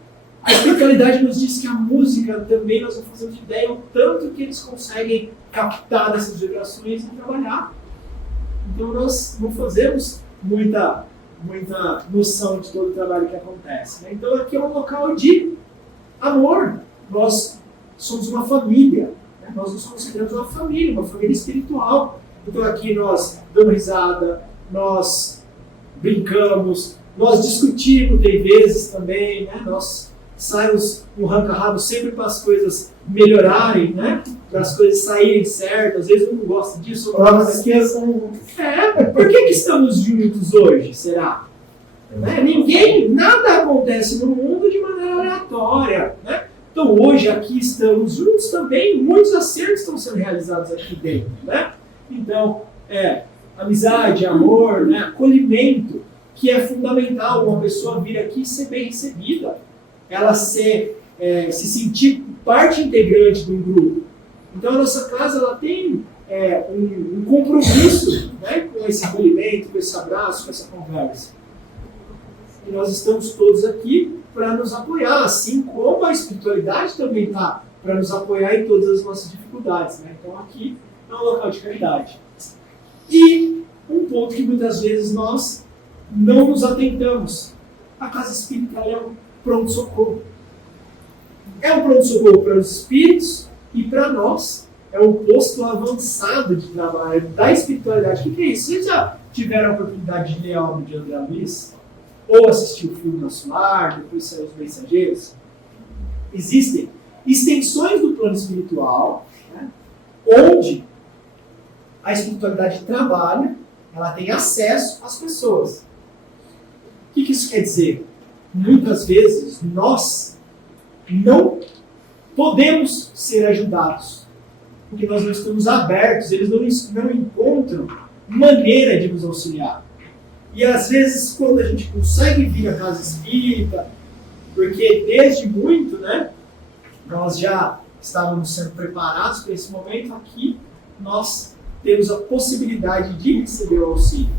A espiritualidade nos diz que a música também nós vamos fazer de ideia o tanto que eles conseguem captar essas vibrações e trabalhar. Então nós não fazemos muita noção de todo o trabalho que acontece, né? Então aqui é um local de amor. Nós somos uma família, né? Nós nos consideramos uma família espiritual. Então aqui nós damos risada, nós brincamos, nós discutimos, tem vezes também, né? Nós saímos um arranca-rabo sempre para as coisas melhorarem, né? Para as coisas saírem certas. Às vezes eu não gosto disso. Por que estamos juntos hoje, será? Nada acontece no mundo de maneira aleatória, né? Então hoje aqui estamos juntos também, muitos acertos estão sendo realizados aqui dentro, né? Então, amizade, amor, né? Acolhimento, que é fundamental uma pessoa vir aqui e ser bem recebida, ela se sentir parte integrante de um grupo. Então a nossa casa ela tem um compromisso, né, com esse acolhimento, com esse abraço, com essa conversa. E nós estamos todos aqui para nos apoiar, assim como a espiritualidade também está para nos apoiar em todas as nossas dificuldades, né? Então aqui é um local de caridade. E um ponto que muitas vezes nós não nos atentamos. A casa espírita é um pronto-socorro. É um pronto-socorro para os espíritos e para nós. É um posto avançado de trabalho da espiritualidade. O que é isso? Vocês já tiveram a oportunidade de ler a obra de André Luiz? Ou assistir o filme Nosso Lar, depois saiu Os Mensageiros? Existem extensões do plano espiritual, né, onde a espiritualidade trabalha, ela tem acesso às pessoas. O que isso quer dizer? Muitas vezes nós não podemos ser ajudados, porque nós não estamos abertos, eles não encontram maneira de nos auxiliar. E às vezes, quando a gente consegue vir à casa espírita, porque desde muito, né, nós já estávamos sendo preparados para esse momento, aqui nós temos a possibilidade de receber o auxílio.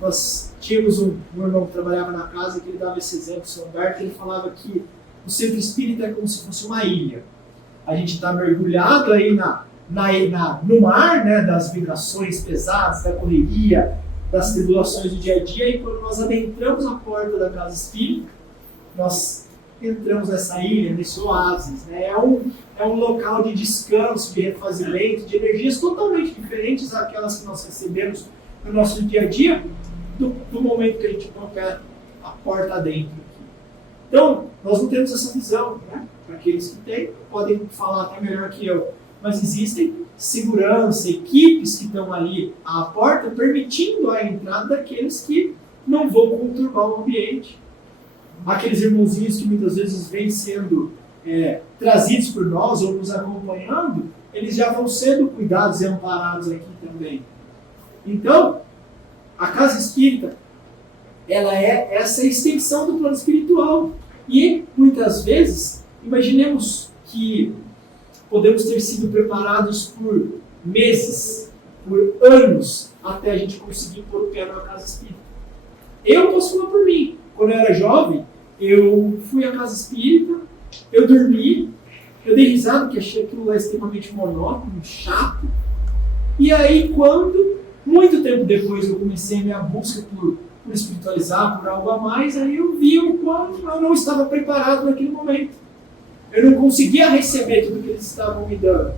Nós tínhamos um irmão que trabalhava na casa, que ele dava esse exemplo, o Sr. Humberto, ele falava que o centro espírita é como se fosse uma ilha. A gente está mergulhado aí no mar, né, das vibrações pesadas, da correria, das tribulações do dia a dia, e quando nós adentramos a porta da casa espírita, nós entramos nessa ilha, nesse oásis. Né? É um local de descanso, de refazimento, de energias totalmente diferentes daquelas que nós recebemos no nosso dia a dia, do momento que a gente coloca a porta dentro. Então, nós não temos essa visão. Né? Para aqueles que têm, podem falar até melhor que eu. Mas existem segurança, equipes que estão ali à porta, permitindo a entrada daqueles que não vão conturbar o ambiente. Aqueles irmãozinhos que muitas vezes vêm sendo trazidos por nós ou nos acompanhando, eles já vão sendo cuidados e amparados aqui também. Então, a casa espírita, ela é essa extensão do plano espiritual. E, muitas vezes, imaginemos que podemos ter sido preparados por meses, por anos, até a gente conseguir pôr o pé na casa espírita. Eu posso falar por mim. Quando eu era jovem, eu fui à casa espírita, eu dormi, eu dei risada, porque achei aquilo lá extremamente monótono, chato. E aí, quando, muito tempo depois, eu comecei a minha busca por espiritualizar, por algo a mais, aí eu vi o quanto eu não estava preparado naquele momento. Eu não conseguia receber tudo que eles estavam me dando.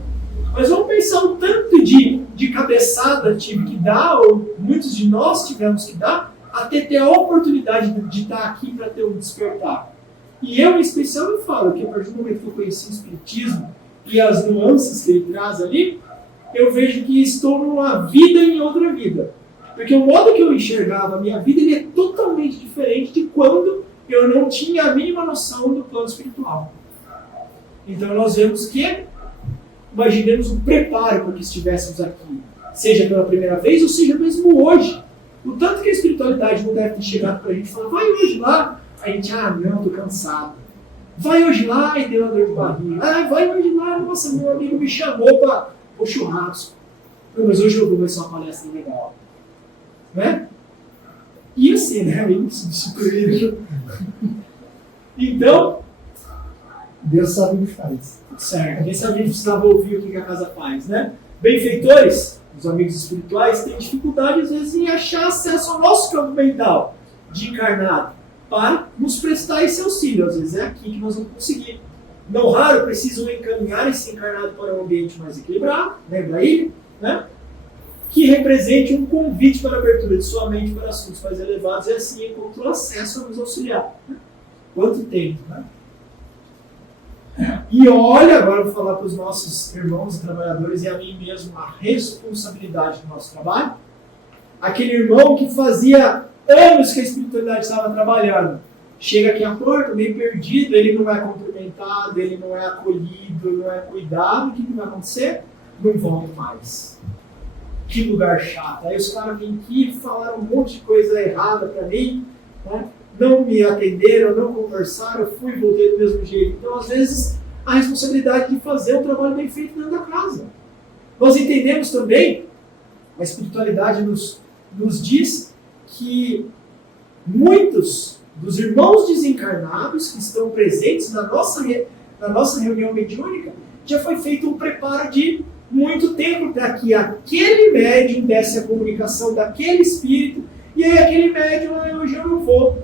Mas vamos pensar o tanto de cabeçada tive que dar, ou muitos de nós tivemos que dar, até ter a oportunidade de estar aqui para ter um despertar. E eu, em especial, eu falo que a partir do momento que eu conheci o Espiritismo e as nuances que ele traz ali, eu vejo que estou numa vida em outra vida. Porque o modo que eu enxergava a minha vida ele é totalmente diferente de quando eu não tinha a mínima noção do plano espiritual. Então nós vemos que, imaginemos o preparo para que estivéssemos aqui, seja pela primeira vez ou seja mesmo hoje. O tanto que a espiritualidade não deve ter chegado para a gente e falar, vai hoje lá. A gente, não, estou cansado. Vai hoje lá e deu uma dor de barriga. Vai hoje lá, nossa, meu amigo me chamou para o churrasco. Não, mas hoje eu vou ver só uma palestra legal. Né? E assim, né? Meio substituído. Então, Deus sabe o que faz. Certo. Quem sabe a gente precisava ouvir o que a casa faz, né? Benfeitores, os amigos espirituais, têm dificuldade às vezes em achar acesso ao nosso campo mental de encarnado para nos prestar esse auxílio. Às vezes é aqui que nós vamos conseguir. Não raro precisam encaminhar esse encarnado para um ambiente mais equilibrado, lembra aí, né? Que represente um convite para a abertura de sua mente para assuntos mais elevados e assim encontrou acesso a nos auxiliar. Quanto tempo, né? E olha, agora eu vou falar para os nossos irmãos e trabalhadores e a mim mesmo a responsabilidade do nosso trabalho. Aquele irmão que fazia anos que a espiritualidade estava trabalhando, chega aqui à porta, meio perdido, ele não é cumprimentado, ele não é acolhido, não é cuidado, o que vai acontecer? Não volta mais. Que lugar chato. Aí os caras vêm aqui e falaram um monte de coisa errada para mim, né? Não me atenderam, não conversaram, eu fui e voltei do mesmo jeito. Então, às vezes, a responsabilidade de fazer um trabalho bem feito dentro da casa. Nós entendemos também, a espiritualidade nos diz que muitos dos irmãos desencarnados que estão presentes na nossa reunião mediúnica, já foi feito um preparo de muito tempo para que aquele médium desse a comunicação daquele espírito, e aí aquele médium, hoje eu não vou.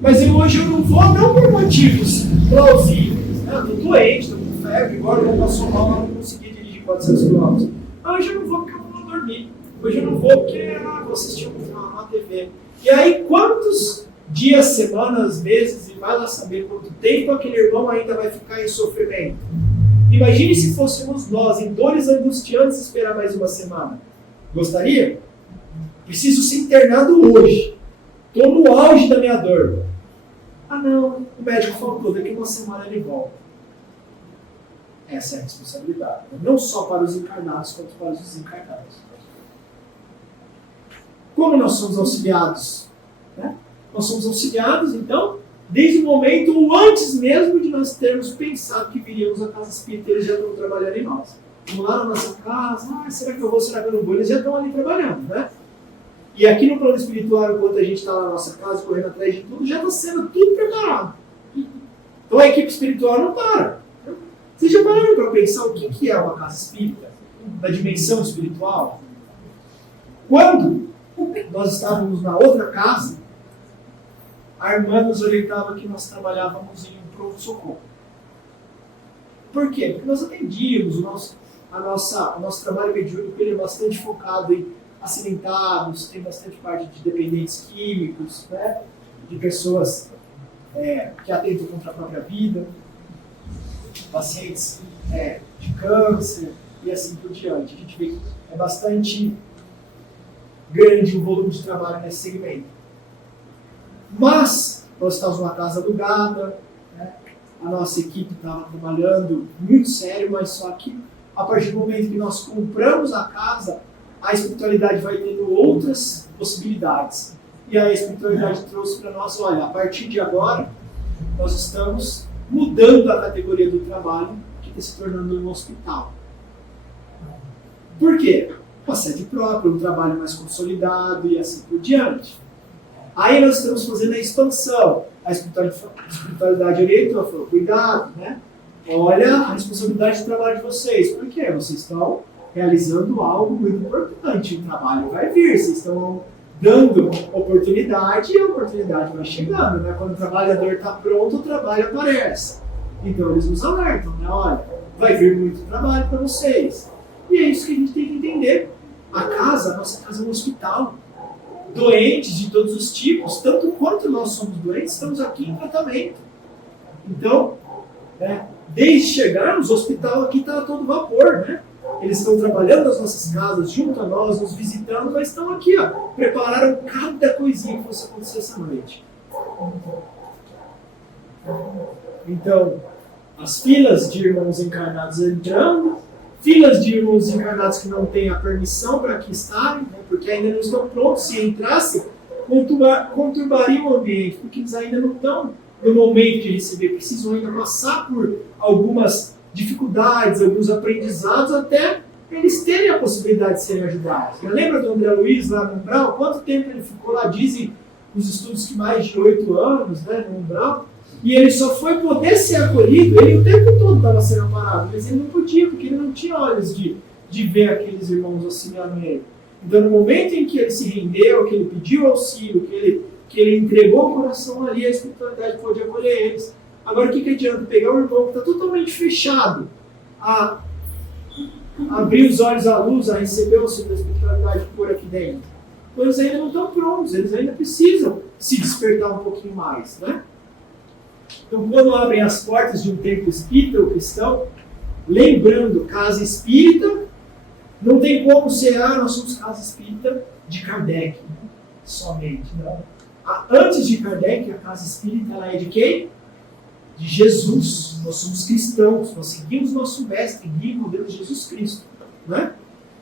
Mas hoje eu não vou não por motivos plausíveis. Eu estou doente, estou com febre, agora eu passou mal, eu não consegui dirigir 400 km. Hoje eu não vou porque eu vou dormir. Hoje eu não vou porque vou assistir uma TV. E aí quantos dias, semanas, meses, e vai lá saber quanto tempo aquele irmão ainda vai ficar em sofrimento? Imagine se fôssemos nós, em dores angustiantes, esperar mais uma semana. Gostaria? Preciso ser internado hoje. Estou no auge da minha dor. Ah não, o médico falou, daqui uma semana ele volta. Essa é a responsabilidade. Não só para os encarnados, quanto para os desencarnados. Como nós somos auxiliados? Né? Nós somos auxiliados, então, desde o momento, ou antes mesmo de nós termos pensado que viríamos à casa espírita, eles já estão trabalhando em nós. Vamos lá na nossa casa, será que eu vou, será que eu não vou? Eles já estão ali trabalhando, né? E aqui no plano espiritual, enquanto a gente está lá na nossa casa, correndo atrás de tudo, já está sendo tudo preparado. Então a equipe espiritual não para. Vocês já pararam para pensar o que é uma casa espírita? Da dimensão espiritual? Quando nós estávamos na outra casa, a irmã nos orientava que nós trabalhávamos em um pronto-socorro. Por quê? Porque nós atendíamos, o nosso trabalho mediúnico ele é bastante focado em acidentados, tem bastante parte de dependentes químicos, né? De pessoas que atentam contra a própria vida, pacientes de câncer e assim por diante. A gente vê que é bastante grande o volume de trabalho nesse segmento. Mas nós estávamos numa casa alugada, né? A nossa equipe estava trabalhando muito sério, mas só que a partir do momento que nós compramos a casa, a espiritualidade vai tendo outras possibilidades. E a espiritualidade trouxe para nós, olha, a partir de agora, nós estamos mudando a categoria do trabalho que está se tornando um hospital. Por quê? Uma sede própria, um trabalho mais consolidado e assim por diante. Aí nós estamos fazendo a expansão. A espiritualidade orientou, falou, cuidado, né? Olha a responsabilidade do trabalho de vocês. Por quê? Vocês estão realizando algo muito importante. O trabalho vai vir, vocês estão dando oportunidade e a oportunidade vai chegando, né? Quando o trabalhador está pronto, o trabalho aparece. Então eles nos alertam, né? Olha, vai vir muito trabalho para vocês. E é isso que a gente tem que entender. A nossa casa é um hospital. Doentes de todos os tipos, tanto quanto nós somos doentes, estamos aqui em tratamento. Então, desde chegarmos, o hospital aqui está a todo vapor, né? Eles estão trabalhando nas nossas casas, junto a nós, nos visitando, mas estão aqui, ó, prepararam cada coisinha que fosse acontecer essa noite. Então, as filas de irmãos encarnados entrando, filas de irmãos encarnados que não têm a permissão para aqui estarem, né, porque ainda não estão prontos. Se entrassem, conturbariam o ambiente, porque eles ainda não estão no momento de receber, precisam ainda passar por algumas dificuldades, alguns aprendizados, até eles terem a possibilidade de serem ajudados. Lembra do André Luiz lá no Umbral? Quanto tempo ele ficou lá? Dizem os estudos que mais de 8 anos, né, no Umbral. E ele só foi poder ser acolhido, ele o tempo todo estava sendo amparado, mas ele não podia, porque ele não tinha olhos de ver aqueles irmãos auxiliando ele. Então, no momento em que ele se rendeu, que ele pediu auxílio, que ele entregou o coração ali, a espiritualidade pôde acolher eles. Agora, o que adianta pegar um irmão que está totalmente fechado, a abrir os olhos à luz, a receber o auxílio da espiritualidade por aqui dentro? Então, eles ainda não estão prontos, eles ainda precisam se despertar um pouquinho mais, né? Então, quando abrem as portas de um templo espírita ou cristão, lembrando, casa espírita, não tem como ser, nós somos casa espírita de Kardec, somente, não. Antes de Kardec, a casa espírita ela é de quem? De Jesus. Nós somos cristãos, nós seguimos nosso mestre, guia e modelo de Jesus Cristo, né?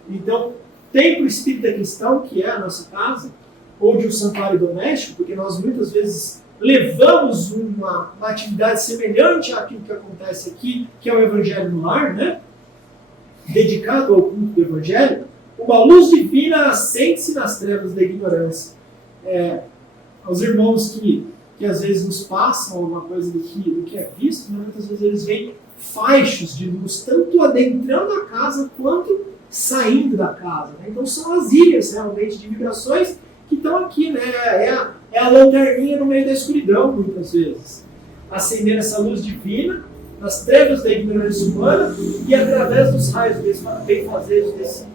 Então, templo espírita cristão, que é a nossa casa, ou de um santuário doméstico, porque nós muitas vezes levamos uma atividade semelhante àquilo que acontece aqui, que é o Evangelho no Lar, né? Dedicado ao culto do Evangelho, uma luz divina acende-se nas trevas da ignorância. Aos irmãos que que às vezes nos passam alguma coisa do que é visto, né? Muitas vezes eles veem faixos de luz, tanto adentrando a casa quanto saindo da casa. Né? Então são as ilhas realmente de vibrações que estão aqui, né? É a lanterninha no meio da escuridão, muitas vezes. Acender essa luz divina nas trevas da ignorância humana e através dos raios benfazejos desse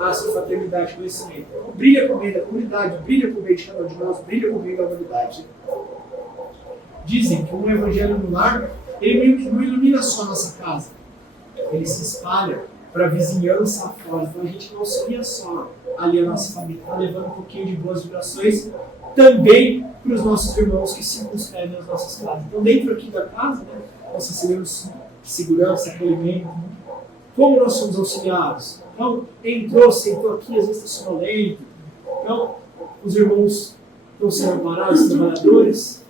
aço, fraternidade e conhecimento. Então, brilha por meio da comunidade, brilha por meio de cada um de nós, brilha por meio da humanidade. Dizem que um evangelho no lar, ele não ilumina só a nossa casa, ele se espalha para a vizinhança afora. Então a gente não auxilia só ali a nossa família, está levando um pouquinho de boas vibrações também para os nossos irmãos que circunscrevem as nossas casas. Então dentro aqui da casa, né, nós recebemos segurança, acolhimento. Né? Como nós somos auxiliados? Então, entrou, sentou aqui, às vezes está sonolento. Então, os irmãos estão sendo amparados, trabalhadores.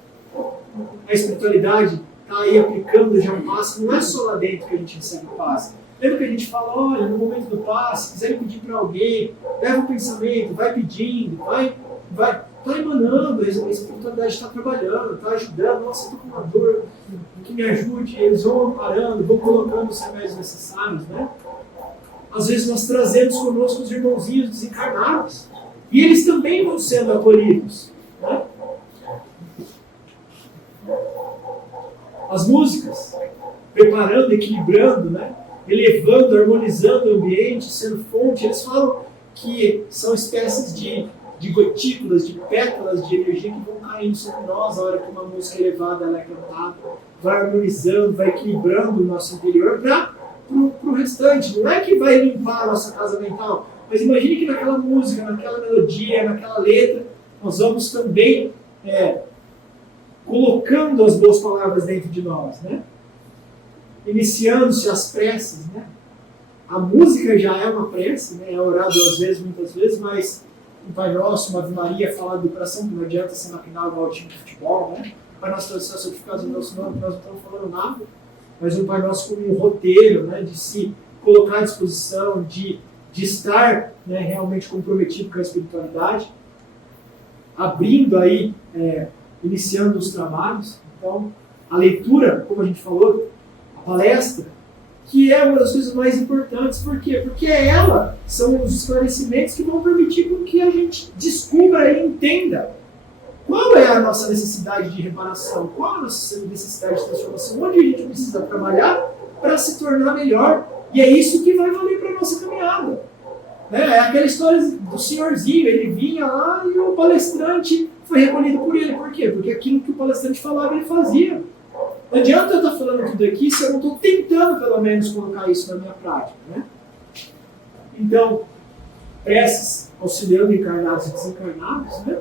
A espiritualidade está aí aplicando já um passe. Não é só lá dentro que a gente recebe o passe. Lembra que a gente fala, olha, no momento do passe, se quiserem pedir para alguém, leva um pensamento, vai pedindo, vai está emanando, a espiritualidade está trabalhando, está ajudando, nossa, estou com uma dor, que me ajude, eles vão amparando, vão colocando os remédios necessários, né? Às vezes nós trazemos conosco os irmãozinhos desencarnados, e eles também vão sendo acolhidos, né? As músicas, preparando, equilibrando, né? Elevando, harmonizando o ambiente, sendo fonte, eles falam que são espécies de gotículas, de pétalas de energia que vão caindo sobre nós na hora que uma música elevada ela é cantada, vai harmonizando, vai equilibrando o nosso interior para o restante. Não é que vai limpar a nossa casa mental, mas imagine que naquela música, naquela melodia, naquela letra, nós vamos também colocando as boas palavras dentro de nós, né? Iniciando-se as preces, né? A música já é uma prece, né? É orado às vezes, muitas vezes, mas um Pai Nosso, uma Ave Maria, falar do coração, que não adianta ser na final igual ao time de futebol, né? Pai Nosso, Deus Santo, santificado seja o nosso nome, nós não estamos falando nada, mas um Pai Nosso como um roteiro, né? De se colocar à disposição, de estar, né, realmente comprometido com a espiritualidade, abrindo aí, iniciando os trabalhos. Então, a leitura, como a gente falou, a palestra, que é uma das coisas mais importantes. Por quê? Porque são os esclarecimentos que vão permitir com que a gente descubra e entenda qual é a nossa necessidade de reparação, qual é a nossa necessidade de transformação, onde a gente precisa trabalhar para se tornar melhor. E é isso que vai valer para a nossa caminhada. Né? É aquela história do senhorzinho, ele vinha lá e o palestrante foi recolhido por ele. Por quê? Porque aquilo que o palestrante falava, ele fazia. Não adianta eu estar falando tudo aqui se eu não estou tentando, pelo menos, colocar isso na minha prática. Né? Então, preces auxiliando encarnados e desencarnados, né?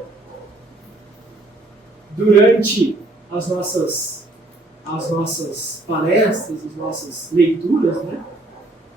Durante as nossas palestras, as nossas leituras, né?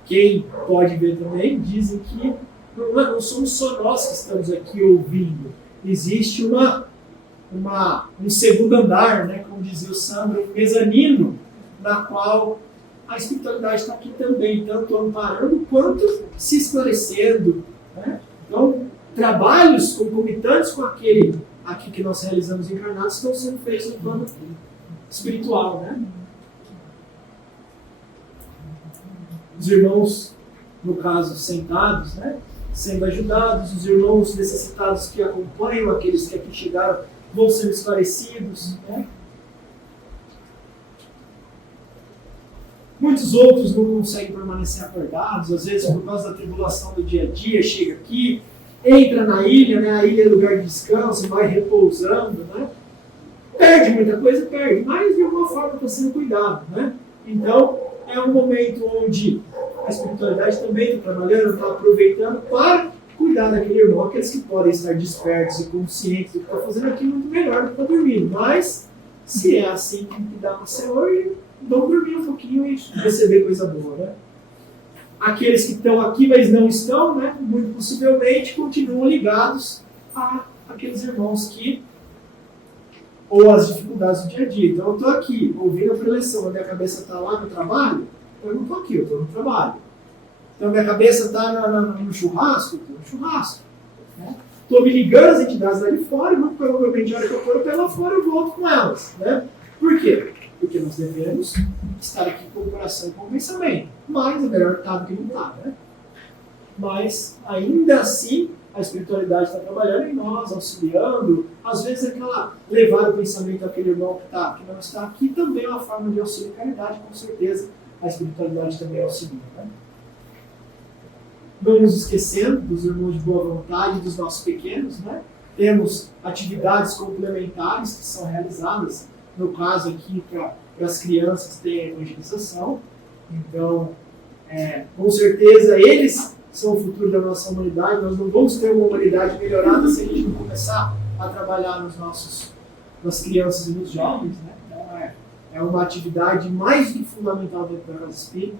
Quem pode ver também, dizem que não somos só nós que estamos aqui ouvindo. Existe um segundo andar, né, como dizia o Sandro, um mezanino, na qual a espiritualidade está aqui também, tanto amparando quanto se esclarecendo. Né? Então, trabalhos concomitantes com aquele aqui que nós realizamos encarnados estão sendo feitos no plano espiritual. Né? Os irmãos, no caso, sentados, né, sendo ajudados, os irmãos necessitados que acompanham aqueles que aqui chegaram vão sendo esclarecidos. Né? Muitos outros não conseguem permanecer acordados, às vezes por causa da tribulação do dia a dia, chega aqui, entra na ilha, né? A ilha é lugar de descanso, vai repousando, né? Perde muita coisa, perde, mas de alguma forma está sendo cuidado. Né? Então, é um momento onde a espiritualidade também está trabalhando, está aproveitando para cuidar daquele irmão, aqueles que podem estar despertos e conscientes do que está fazendo aqui muito melhor do que está dormindo. Mas, se é assim que dá para o Senhor, vão dormir um pouquinho e receber coisa boa. Né? Aqueles que estão aqui, mas não estão, né, muito possivelmente, continuam ligados a aqueles irmãos que ou as dificuldades do dia a dia. Então eu estou aqui, ouvindo a preleção, a minha cabeça está lá no trabalho, eu não estou aqui, eu estou no trabalho. Então a minha cabeça está no churrasco, eu estou no churrasco. Né? estou me ligando às entidades lá de fora, e muito provavelmente a hora que eu for pela fora eu volto com elas. Né? Por quê? Porque nós devemos estar aqui com o coração e com o pensamento. Mas é melhor estar do que não estar. Né? Mas, ainda assim, a espiritualidade está trabalhando em nós, auxiliando. Às vezes, aquela levar o pensamento àquele irmão que não está aqui também é uma forma de auxílio e caridade. Com certeza, a espiritualidade também auxilia. Né? Não nos esquecendo dos irmãos de boa vontade, dos nossos pequenos. Né? Temos atividades complementares que são realizadas. No caso aqui, para as crianças, tem a evangelização. Então, com certeza, eles são o futuro da nossa humanidade. Nós não vamos ter uma humanidade melhorada se a gente não começar a trabalhar nas crianças e nos jovens. Né? Então, é uma atividade mais do que fundamental dentro da casa espírita.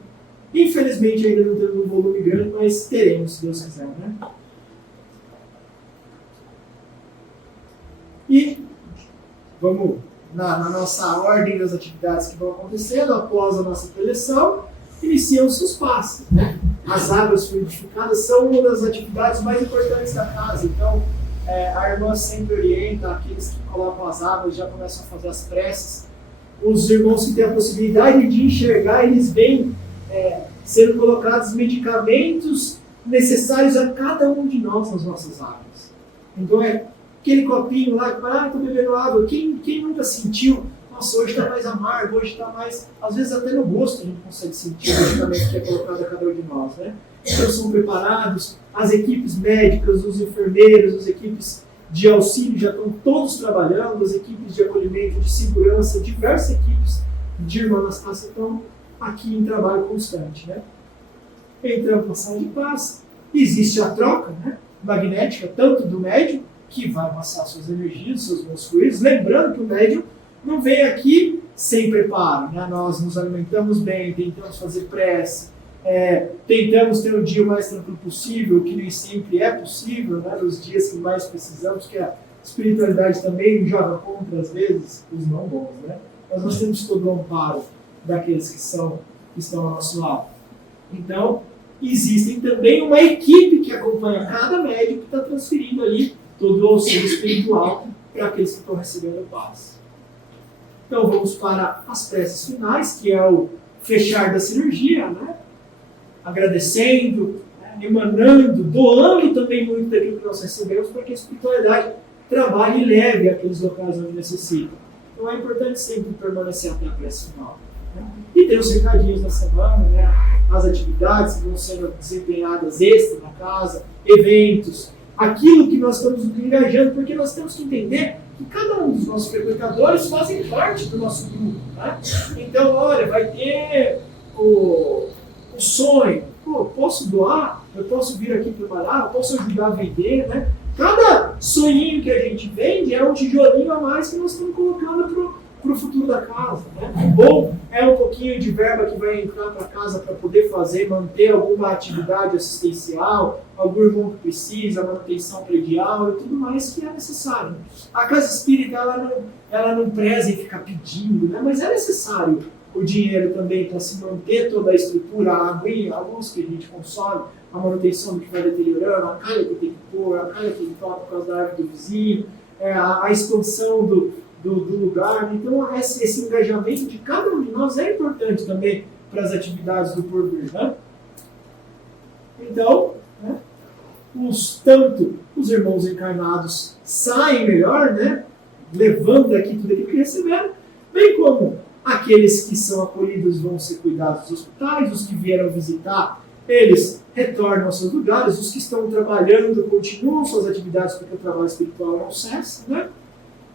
Infelizmente, ainda não temos um volume grande, mas teremos, se Deus quiser. Né? E vamos na nossa ordem das atividades que vão acontecendo após a nossa preleção. Iniciam-se os passos. Né? As águas fluidificadas são uma das atividades mais importantes da casa. Então, a irmã sempre orienta aqueles que colocam as águas, já começam a fazer as preces. Os irmãos que têm a possibilidade de enxergar, eles veem sendo colocados medicamentos necessários a cada um de nós nas nossas águas. Então, aquele copinho lá, que estou bebendo água. Quem nunca sentiu? Nossa, hoje está mais amargo, hoje está mais... Às vezes até no gosto a gente consegue sentir o medicamento que é colocado a cada um de nós. Né? Então são preparados, as equipes médicas, os enfermeiros, as equipes de auxílio já estão todos trabalhando, as equipes de acolhimento, de segurança, diversas equipes de irmãs nas casas estão aqui em trabalho constante. Né? Entramos na sala de paz, existe a troca, né, magnética, tanto do médium, que vai passar suas energias, seus bons fluidos, lembrando que o médium não vem aqui sem preparo. Né? Nós nos alimentamos bem, tentamos fazer prece, tentamos ter o dia o mais tranquilo possível, que nem sempre é possível, né? Nos dias que mais precisamos, que a espiritualidade também joga contra, às vezes, os não bons. Né? Mas nós temos todo o amparo daqueles que estão ao nosso lado. Então, existe também uma equipe que acompanha cada médico que está transferindo ali todo o auxílio espiritual para aqueles que estão recebendo paz. Então vamos para as preces finais, que é o fechar da cirurgia, né? Agradecendo, emanando, doando também muito daquilo que nós recebemos para que a espiritualidade trabalhe e leve àqueles locais onde necessita. Então é importante sempre permanecer até a prece final. Né? E tem os recadinhos da semana, né? As atividades que vão sendo desempenhadas extra na casa, eventos, aquilo que nós estamos engajando, porque nós temos que entender que cada um dos nossos frequentadores fazem parte do nosso grupo. Né? Então, olha, vai ter o sonho. Pô, posso doar? Eu posso vir aqui trabalhar? Eu posso ajudar a vender? Né? Cada sonhinho que a gente vende é um tijolinho a mais que nós estamos colocando para o futuro da casa. Né? Ou é um pouquinho de verba que vai entrar para casa para poder manter alguma atividade assistencial, algum irmão que precisa, manutenção predial e tudo mais que é necessário. A casa espírita ela não preza em ficar pedindo, né? Mas é necessário o dinheiro também para se manter toda a estrutura, a aguinha, a luz que a gente consome, a manutenção do que vai deteriorando, a calha que tem que pôr, a calha que toca por causa da árvore do vizinho, a expansão do lugar. Então, esse engajamento de cada um de nós é importante também para as atividades do porvir. Né? Então, né, tanto os irmãos encarnados saem melhor, né, levando daqui tudo aquilo que receberam, bem como aqueles que são acolhidos vão ser cuidados dos hospitais, os que vieram visitar, eles retornam aos seus lugares, os que estão trabalhando continuam suas atividades porque o trabalho espiritual não cessa. Né?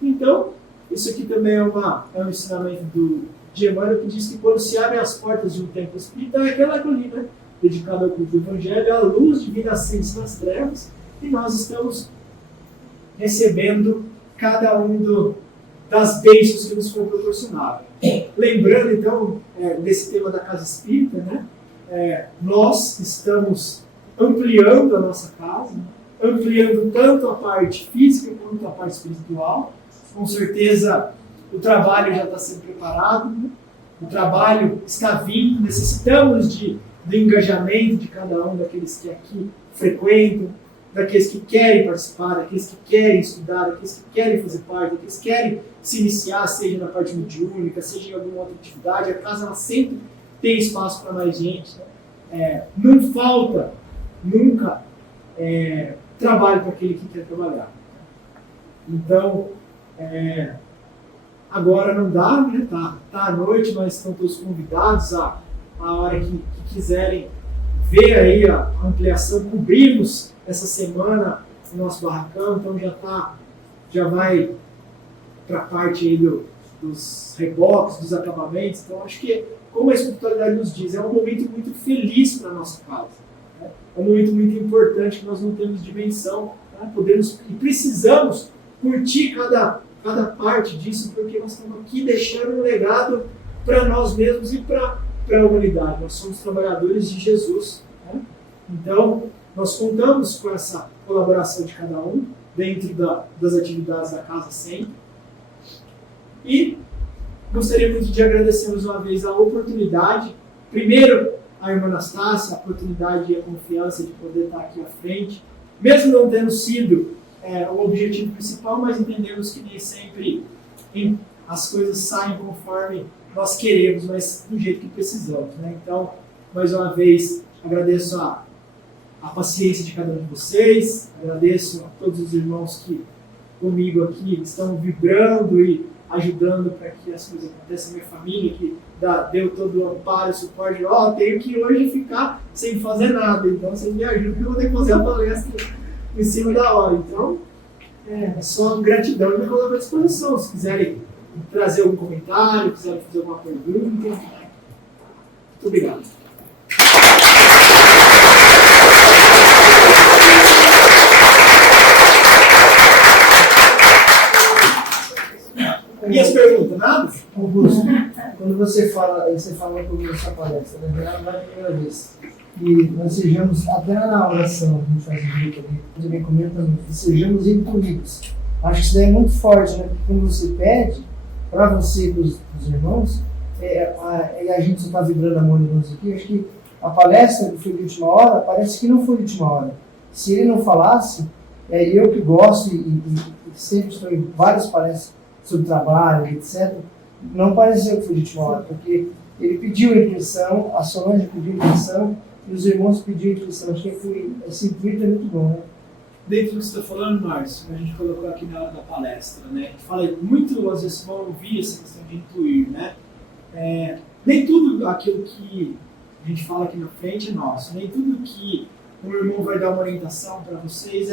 Então, isso aqui também é um ensinamento de Emmanuel, que diz que quando se abrem as portas de um templo espírita, é aquela colina, né? Dedicada ao culto do Evangelho, a luz divina acende nas trevas, e nós estamos recebendo cada um das bênçãos que nos foram proporcionadas. Lembrando, então, desse tema da casa espírita, né? Nós estamos ampliando a nossa casa, né? Ampliando tanto a parte física quanto a parte espiritual. Com certeza, o trabalho já está sendo preparado, né? O trabalho está vindo, necessitamos do engajamento de cada um daqueles que aqui frequentam, daqueles que querem participar, daqueles que querem estudar, daqueles que querem fazer parte, daqueles que querem se iniciar, seja na parte mediúnica, seja em alguma outra atividade. A casa ela sempre tem espaço para mais gente. Né? Não falta nunca trabalho para aquele que quer trabalhar. Então, agora não dá, né? Tá à noite, mas estão todos convidados a hora que quiserem ver aí a ampliação. Cobrimos essa semana o nosso barracão, então já vai para a parte aí dos reboques, dos acabamentos. Então acho que, como a espiritualidade nos diz, é um momento muito feliz para a nossa casa. Né? É um momento muito importante que nós não temos dimensão. Né? Podemos e precisamos curtir cada parte disso, porque nós estamos aqui deixando um legado para nós mesmos e para a humanidade. Nós somos trabalhadores de Jesus. Né? Então, nós contamos com essa colaboração de cada um dentro das atividades da casa sempre. E gostaria muito de agradecer mais uma vez a oportunidade, primeiro a irmã Anastácia, a oportunidade e a confiança de poder estar aqui à frente, mesmo não tendo sido o objetivo principal, mas entendemos que nem sempre as coisas saem conforme nós queremos, mas do jeito que precisamos. Né? Então, mais uma vez, agradeço a paciência de cada um de vocês, agradeço a todos os irmãos que comigo aqui estão vibrando e ajudando para que as coisas aconteçam. Minha família que deu todo o amparo, o suporte. Tenho que hoje ficar sem fazer nada, então você me ajuda, porque eu vou ter que fazer a palestra em cima da hora. Então, é só gratidão e me coloco à disposição. Se quiserem trazer algum comentário, quiserem fazer alguma pergunta. Muito obrigado. E as perguntas, nada? Augusto, quando você falou comigo nessa palestra, não é a primeira vez, e nós sejamos, até na oração, a gente faz um grupo ali, você bem comenta, que sejamos incluídos. Acho que isso daí é muito forte, né? Porque quando você pede, para você e para os irmãos, a gente só está vibrando a mão de nós aqui, acho que a palestra que foi de última hora, parece que não foi de última hora. Se ele não falasse, eu que gosto e sempre estou em várias palestras sobre trabalho, etc., não pareceu que foi de última hora, porque ele pediu a intuição, a Solange pediu a intuição, e os irmãos pediram a intuição. Acho que esse intuito é muito bom, né? Dentro do que você está falando, Márcio, a gente colocou aqui na hora da palestra, né? A gente fala muito, às vezes, vão ouvir essa questão de intuir, né? Nem tudo aquilo que a gente fala aqui na frente é nosso, nem tudo que o irmão vai dar uma orientação para vocês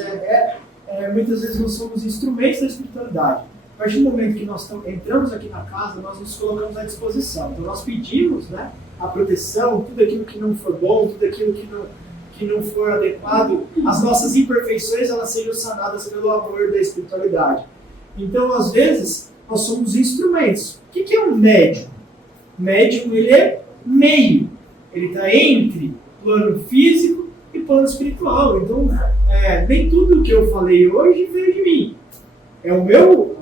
muitas vezes nós somos instrumentos da espiritualidade. A partir do momento que nós entramos aqui na casa, nós nos colocamos à disposição. Então nós pedimos, né, a proteção, tudo aquilo que não for bom, tudo aquilo que não for adequado, as nossas imperfeições elas sejam sanadas pelo amor da espiritualidade. Então, às vezes, nós somos instrumentos. O que é um médium? O médium, ele é meio. Ele está entre plano físico e plano espiritual. Então, nem tudo que eu falei hoje veio de mim. É o meu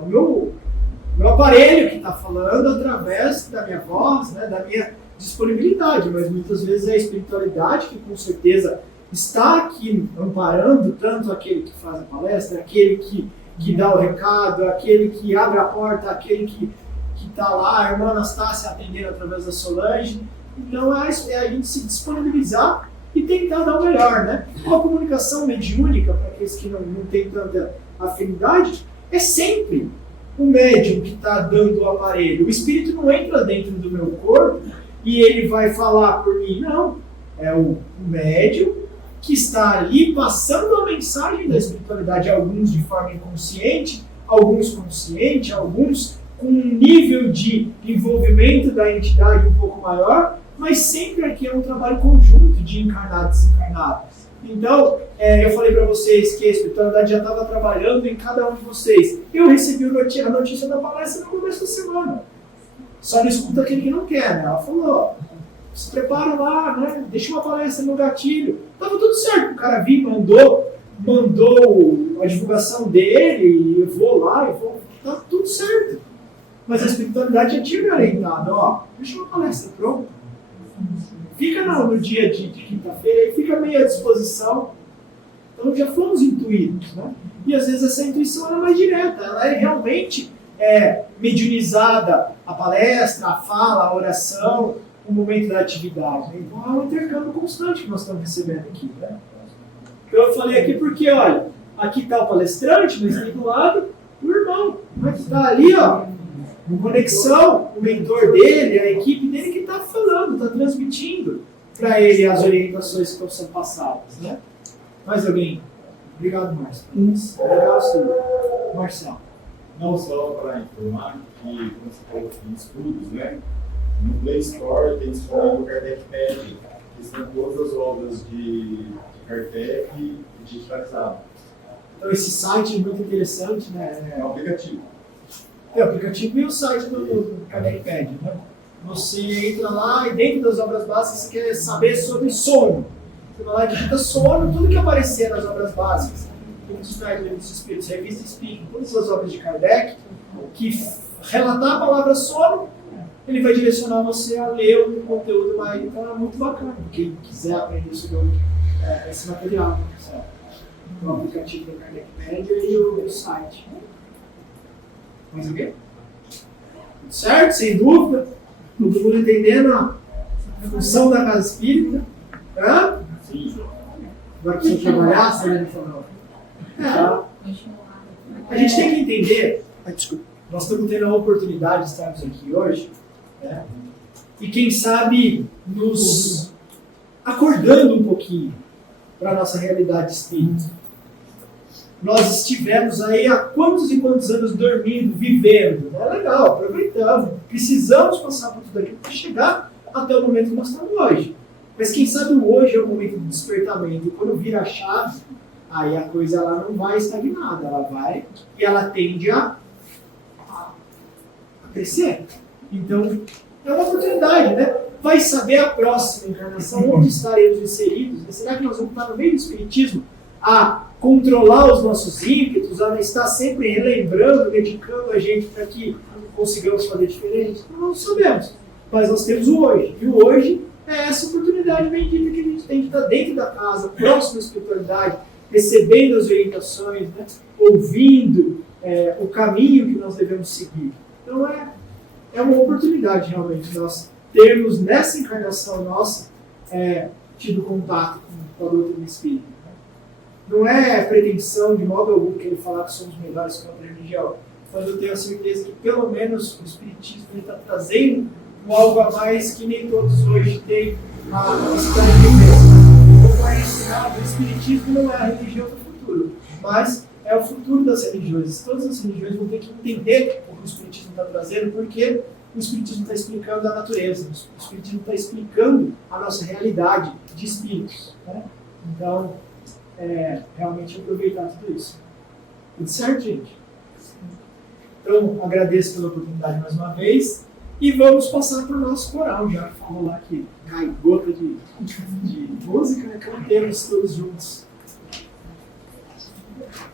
aparelho que está falando através da minha voz, né, da minha disponibilidade, mas muitas vezes é a espiritualidade que com certeza está aqui amparando tanto aquele que faz a palestra, aquele que dá o recado, aquele que abre a porta, aquele que está lá, a irmã Anastácia atendendo através da Solange. Então é a gente se disponibilizar e tentar dar o melhor, né? A comunicação mediúnica, para aqueles que não têm tanta afinidade, é sempre o médium que está dando o aparelho. O espírito não entra dentro do meu corpo e ele vai falar por mim. Não. É o médium que está ali passando a mensagem da espiritualidade. Alguns de forma inconsciente, alguns consciente, alguns com um nível de envolvimento da entidade um pouco maior, mas sempre aqui é um trabalho conjunto de encarnados e desencarnados. Então, eu falei para vocês que a espiritualidade já estava trabalhando em cada um de vocês. Eu recebi a notícia da palestra no começo da semana. Só não escuta aquele que não quer, né? Ela falou, se prepara lá, né? Deixa uma palestra no gatilho. Tava tudo certo. O cara mandou a divulgação dele, e eu vou lá, tá tudo certo. Mas a espiritualidade já tinha me orientado, deixa uma palestra pronta. Fica no dia de quinta-feira, aí fica meio à disposição. Então já fomos intuídos, né? E às vezes essa intuição ela é mais direta, ela é realmente mediunizada, a palestra, a fala, a oração, o momento da atividade. Né? Então é um intercâmbio constante que nós estamos recebendo aqui. Né? Então eu falei aqui porque, olha, aqui está o palestrante, mas tem do lado o irmão, né, que está ali, ó, em conexão, o mentor dele, a equipe dele que está falando, está transmitindo para ele as orientações que estão sendo passadas. Né? Mais alguém? Obrigado, Márcio. Obrigado, senhor. Marcelo. Não só para informar que, como você falou em estudos, né? No Play Store tem disponível o Kardec Pad, que são todas as obras de Kardec digitalizadas. Então esse site é muito interessante, né? É um aplicativo. É o aplicativo e o site do Kardec Pad, né? Você entra lá e dentro das obras básicas você quer saber sobre sono. Você vai lá e digita sono, tudo que aparecer nas obras básicas, os Médiuns dos Espíritos, Revista Espírita, todas as obras de Kardec, que relatar a palavra sono, ele vai direcionar você a ler o conteúdo mais. Então é muito bacana, quem quiser aprender sobre esse material, certo? O aplicativo do Kardec Média e o site. Mais o quê? Tudo certo? Sem dúvida? Todo mundo entendendo a função da casa espírita? Hã? Sim. Agora precisa trabalhar, você não falou. A gente tem que entender, desculpa, nós estamos tendo a oportunidade de estarmos aqui hoje, né? E quem sabe nos acordando um pouquinho para a nossa realidade espírita. Nós estivemos aí há quantos e quantos anos dormindo, vivendo, né? Legal, aproveitamos, precisamos passar por tudo aquilo para chegar até o momento que nós estamos hoje. Mas quem sabe o hoje é o momento do despertamento, e quando vira a chave, aí a coisa ela não vai estagnada, ela vai e ela tende a crescer. Então, é uma oportunidade, né? Vai saber a próxima encarnação onde estaremos inseridos? Será que nós vamos estar no meio do Espiritismo a controlar os nossos ímpetos, a estar sempre relembrando, dedicando a gente para que consigamos fazer diferente? Não sabemos, mas nós temos o hoje. E o hoje é essa oportunidade bendita que a gente tem de estar dentro da casa, próximo à espiritualidade, recebendo as orientações, né? Ouvindo o caminho que nós devemos seguir. Então é uma oportunidade realmente nós termos nessa encarnação nossa tido contato com a doutrina espírita. Não é pretensão de modo algum que ele falar que somos melhores que outra religião, mas eu tenho a certeza que pelo menos o espiritismo está trazendo algo a mais que nem todos hoje têm a capacidade de ver. Como é ensinado, o espiritismo não é a religião do futuro, mas é o futuro das religiões. Todas as religiões vão ter que entender o que o espiritismo está trazendo, porque o espiritismo está explicando a natureza, o espiritismo está explicando a nossa realidade de espíritos. Né? Então, realmente aproveitar tudo isso. Tudo certo, gente? Então, agradeço pela oportunidade mais uma vez e vamos passar para o nosso coral, já que falou lá que cai gota de música, né? Cantemos todos juntos.